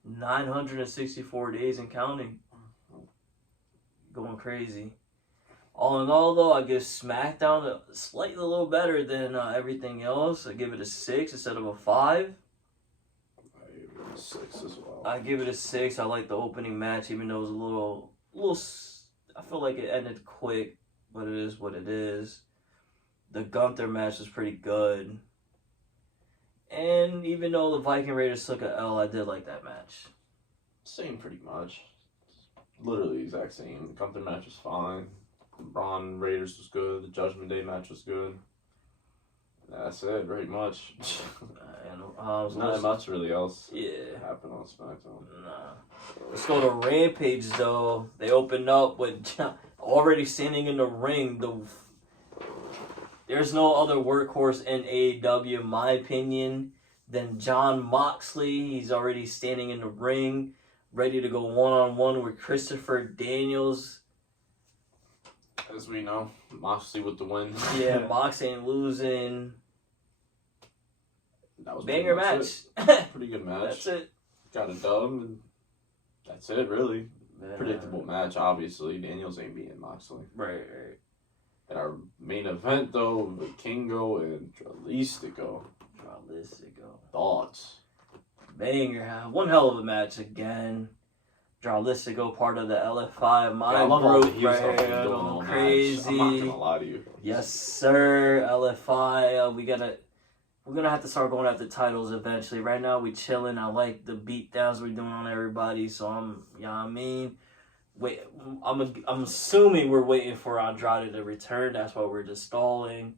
964 days and counting. Going crazy. All in all, though, I give SmackDown slightly a little better than everything else. I give it a 6 instead of a 5. I give it a 6 as well. I give it a 6. I like the opening match, even though it was a little. I feel like it ended quick, but it is what it is. The Gunther match was pretty good. And even though the Viking Raiders took a L, I did like that match. Same pretty much. Literally exact same. The Gunther match was fine. Braun Raiders was good. The Judgment Day match was good. That's it, pretty much. There's not much really else happened on SmackDown. Nah. Let's go to Rampage, though. They opened up with already standing in the ring. There's no other workhorse in AEW, in my opinion, than Jon Moxley. He's already standing in the ring, ready to go one-on-one with Christopher Daniels. As we know, Moxley with the win. Yeah, Mox ain't losing. That was Banger pretty match. much it. Pretty good match. That's it. Got a dub, and that's it, really. Yeah. Predictable match, obviously. Daniels ain't beating Moxley. Right. And our main event, though, Vikingo and Dralistico. Thoughts? Banger. One hell of a match again. Dralistico, part of the LF5. My I love all the group heel right stuff they're here, doing going all match. crazy. I'm not gonna lie to you. Yes, sir. LFI. We're gonna have to start going after titles eventually. Right now, we chilling. I like the beat downs we're doing on everybody. So you know what I mean? Wait, I'm assuming we're waiting for Andrade to return. That's why we're just stalling.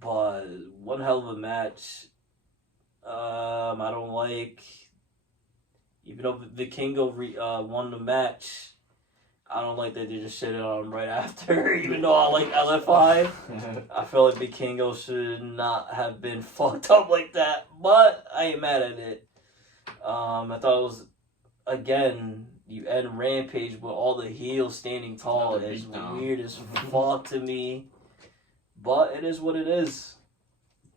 But one hell of a match. I don't like. Even though Vikingo won the match, I don't like that they just shitted on him right after. Even though I like LFI, I feel like Vikingo should not have been fucked up like that. But I ain't mad at it. I thought it was, again, you end Rampage with all the heels standing tall. Another It's beatdown. weird as fuck to me. But it is what it is.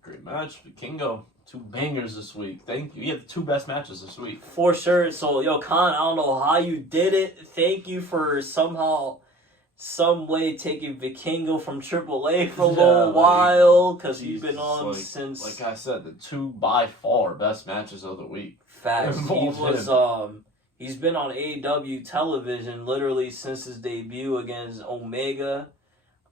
Great match, Vikingo. 2 bangers this week. Thank you. You had the 2 best matches this week. For sure. So, yo, Khan, I don't know how you did it. Thank you for somehow, some way taking Vikingo from AAA for a little while. Because you've been on since... Like I said, the 2 by far best matches of the week. Facts. He Both was, he's been on AEW television literally since his debut against Omega.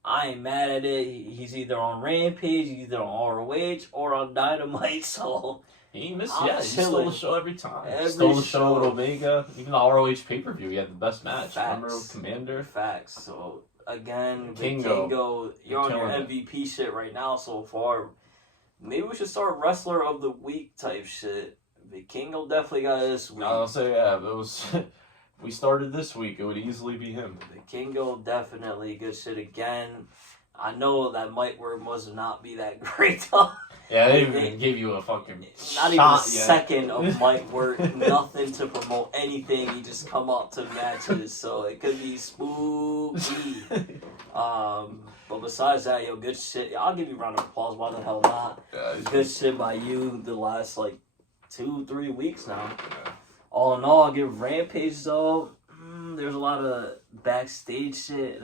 I ain't mad at it. He's either on Rampage, either on ROH, or on Dynamite. So He ain't missed I'm yet. He stole chilling. the show every time. Every Stole the show show. with Omega. Even the ROH pay-per-view, he had the best match. Facts. Remember with Commander? Facts. So again, Kingo. Kingo, you're on your Killing MVP shit right now so far. Maybe we should start Wrestler of the Week type shit. Vikingo definitely got it this week. I'll say, yeah, it was... if we started this week, it would easily be him. Vikingo definitely good shit again. I know that Might Word must not be that great. Yeah, they even gave you a fucking Not even a shot yet. second of Might Word. Nothing to promote anything. He just come out to matches, so it could be spooky. But besides that, yo, good shit. I'll give you a round of applause. Why the hell not? Yeah, Good shit by you the last, 2-3 weeks now. yeah. All in all, I'll give Rampage, though. There's a lot of backstage shit.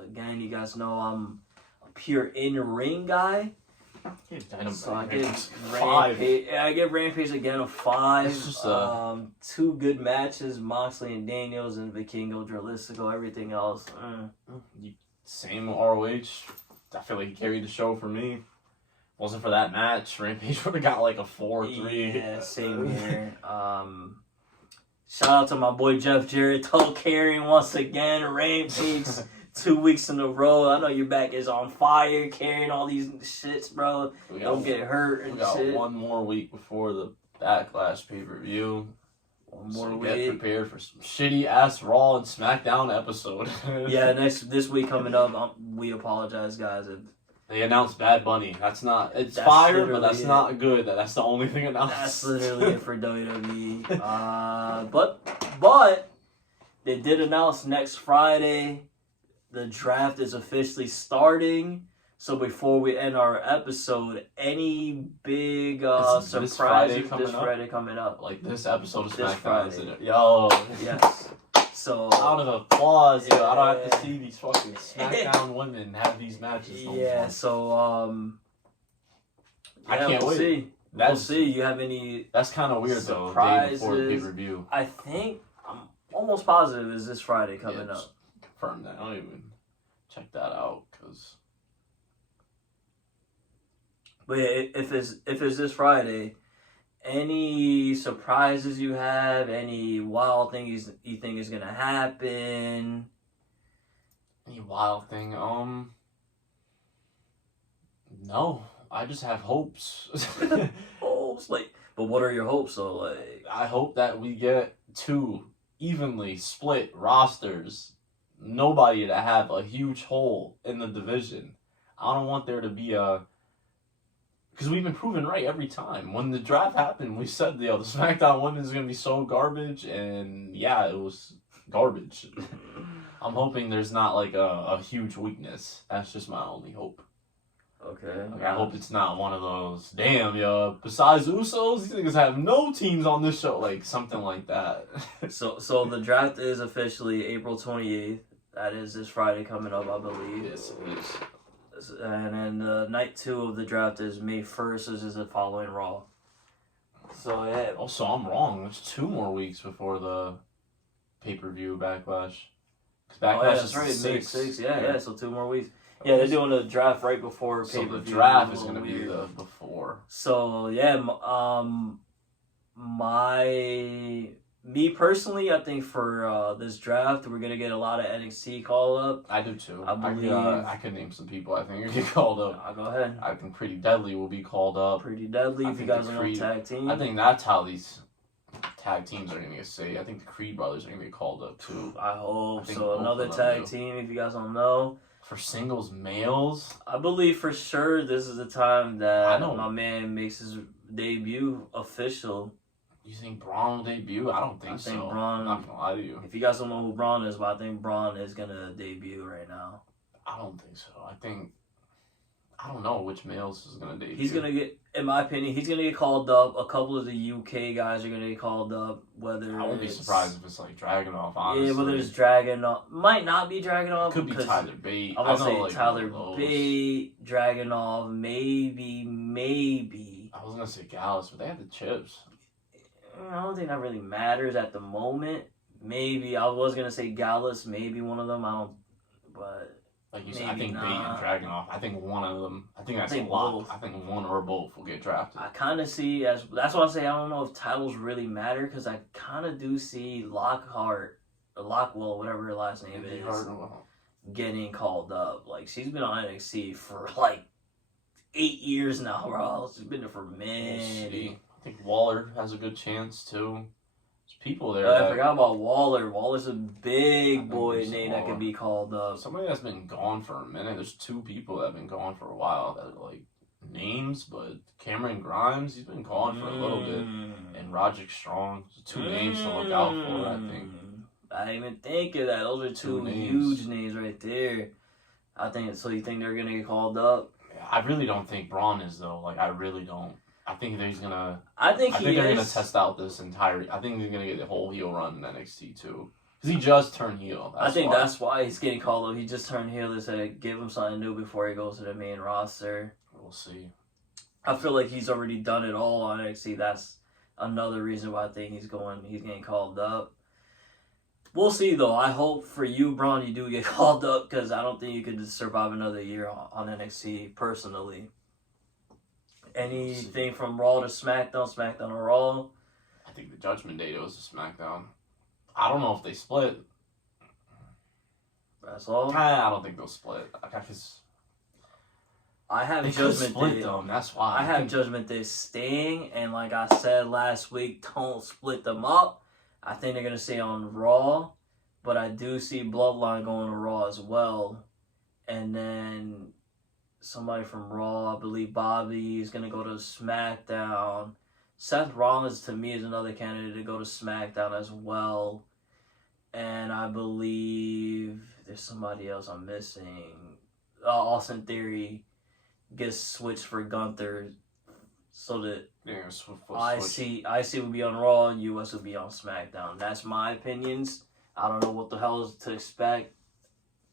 Again, you guys know I'm a pure in-ring guy. So I give Rampage. Yeah, I give Rampage again a 5. It's just, 2 good matches: Moxley and Daniels, and Vikingo, Dralistico. Everything else, Same ROH. I feel like he carried the show for me. Wasn't for that match, Rampage would have got like a 4-3. Yeah, same here. Shout out to my boy Jeff Jarrett, carrying once again. Rampage 2 weeks in a row. I know your back is on fire carrying all these shits, bro. Don't get hurt and we got shit. one more week before the Backlash pay-per-view. One more So week. get prepared for some shitty ass Raw and SmackDown episode. Yeah, this week coming up, we apologize, guys. They announced Bad Bunny. It's That's fire, but literally that's it. not good. That's the only thing announced. That's literally it for WWE. But they did announce next Friday the draft is officially starting. So before we end our episode, any big Is this Friday surprises coming this up? Friday coming up? Like this episode of This SmackDown. Friday. Isn't it? Yo. Yes. So Round of applause, yo. I don't have Yeah. to see these fucking SmackDown women have these matches no yeah, more. so I can't we'll wait. see. We'll see. You have any? That's kind of weird though. Day before the Surprises. pay-per-view. I think I'm almost positive is this Friday coming Yeah, up. just confirm that. I don't even check that out because But yeah, if it's this Friday, any surprises you have, any wild things you think is gonna happen? any wild thing. No, I just have hopes. Hopes, but what are your hopes though? I hope that we get 2 evenly split rosters. Nobody to have a huge hole in the division. I don't want there to be a... Because we've been proven right every time. When the draft happened, we said, the SmackDown Women's is going to be so garbage, and yeah, it was garbage. I'm hoping there's not like a huge weakness. That's just my only hope. Okay. Like, I hope it's not one of those, damn, yo, besides Usos, these niggas have no teams on this show. Like, something like that. So the draft is officially April 28th. That is this Friday coming up, I believe. Yes, it is. And then night 2 of the draft is May 1st, which is the following Raw. So yeah. Also, I'm wrong. There's 2 more weeks before the pay-per-view Backlash. Because Backlash yeah, is that's right. the May 6th. 6th. Yeah. So 2 more weeks. Yeah, they're doing the draft right before So pay-per-view. the draft is It's a going to little be weird. the before. So yeah, me personally, I think for this draft we're gonna get a lot of NXT call up. I do too. I believe- I could name some people I think are get called up. I'll go ahead. I think Pretty Deadly will be called up. Pretty Deadly. I If you think guys the are on Creed- tag team, I think that's how these tag teams are going to get saved. I think the Creed brothers are going to get called up too. I hope I think so. both Another of them tag do. team. If you guys don't know, For singles males, I believe for sure this is the time I that know. my man makes his debut official. you think Braun will debut? I don't think I so. think Braun- I'm not going to lie to you. If you guys don't know who Braun is, but I think Braun is gonna debut right now. I don't think so. I don't know which males is going to debut. He's gonna get, in my opinion, he's gonna get called up. A couple of the UK guys are gonna get called up. Whether I wouldn't be it's- surprised if it's like Dragunov, honestly. Yeah, whether it's Dragunov, might not be Dragunov. It could be because Tyler Bate. I was know, gonna say like, Tyler one of those. Bate, Dragunov, maybe. I was going to say Gallus, but they have the chips. I don't think that really matters at the moment. Maybe I was gonna say Gallus, maybe one of them. I don't, but Like you said, I Maybe think Bate and not. Dragunov. I think one of them. I think that's think a lot. both. I think one or both will get drafted. I kind of see that's why I say I don't know if titles really matter because I kind of do see Lockwell, whatever her last name Andy is, Harden. getting called up. Like she's been on NXT for like 8 years now, bro. She's been there for We'll many. see. I think Waller has a good chance too. There's people there. I that, forgot about Waller. Waller's a I big think boy there's name that Waller. can be called up. Somebody that's been gone for a minute. There's two people that have been gone for a while that are like names, but Cameron Grimes, he's been gone for a little bit, and Roderick Strong. So two names to look out for, I think. I didn't even think of that. Those are two names. huge names right there. I think so. You think they're gonna get called up? I really don't think Braun is though. Like I really don't. I think he's gonna. I think I think he they're is. gonna test out this entire. I think he's gonna get the whole heel run in NXT too, because he just turned heel. I think why. that's why he's getting called up. He just turned heel. They said give him something new before he goes to the main roster. We'll see. I feel like he's already done it all on NXT. That's another reason why I think he's getting called up. We'll see though. I hope for you, Braun, you do get called up because I don't think you could survive another year on NXT personally. Anything from Raw to SmackDown, SmackDown to Raw? I think the Judgment Day was a SmackDown. I don't know if they split. That's all. I don't think they'll split. Because I have they could Judgment split Day. them. That's why I have think- Judgment Day staying, and like I said last week, don't split them up. I think they're gonna stay on Raw, but I do see Bloodline going to Raw as well, and then somebody from Raw, I believe Bobby, is gonna go to SmackDown. Seth Rollins to me is another candidate to go to SmackDown as well, and I believe there's somebody else I'm missing. Austin Theory gets switched for Gunther, so that Yeah, IC will be on Raw and US will be on SmackDown. That's my opinions. I don't know what the hell is to expect.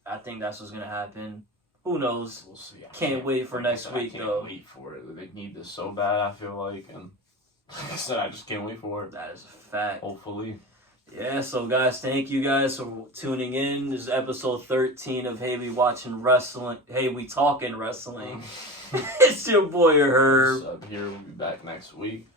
I think that's what's gonna happen. Who knows? We'll see. I Can't wait for like I next said, week, I can't though. wait for it. They need this so bad. I feel like, and like I said, I just can't wait for it. That is a fact. Hopefully. Yeah, so guys, thank you guys for tuning in. This is episode 13 of Hey We Watching Wrestling. Hey We Talking Wrestling. It's your boy Herb. Up here, we'll be back next week.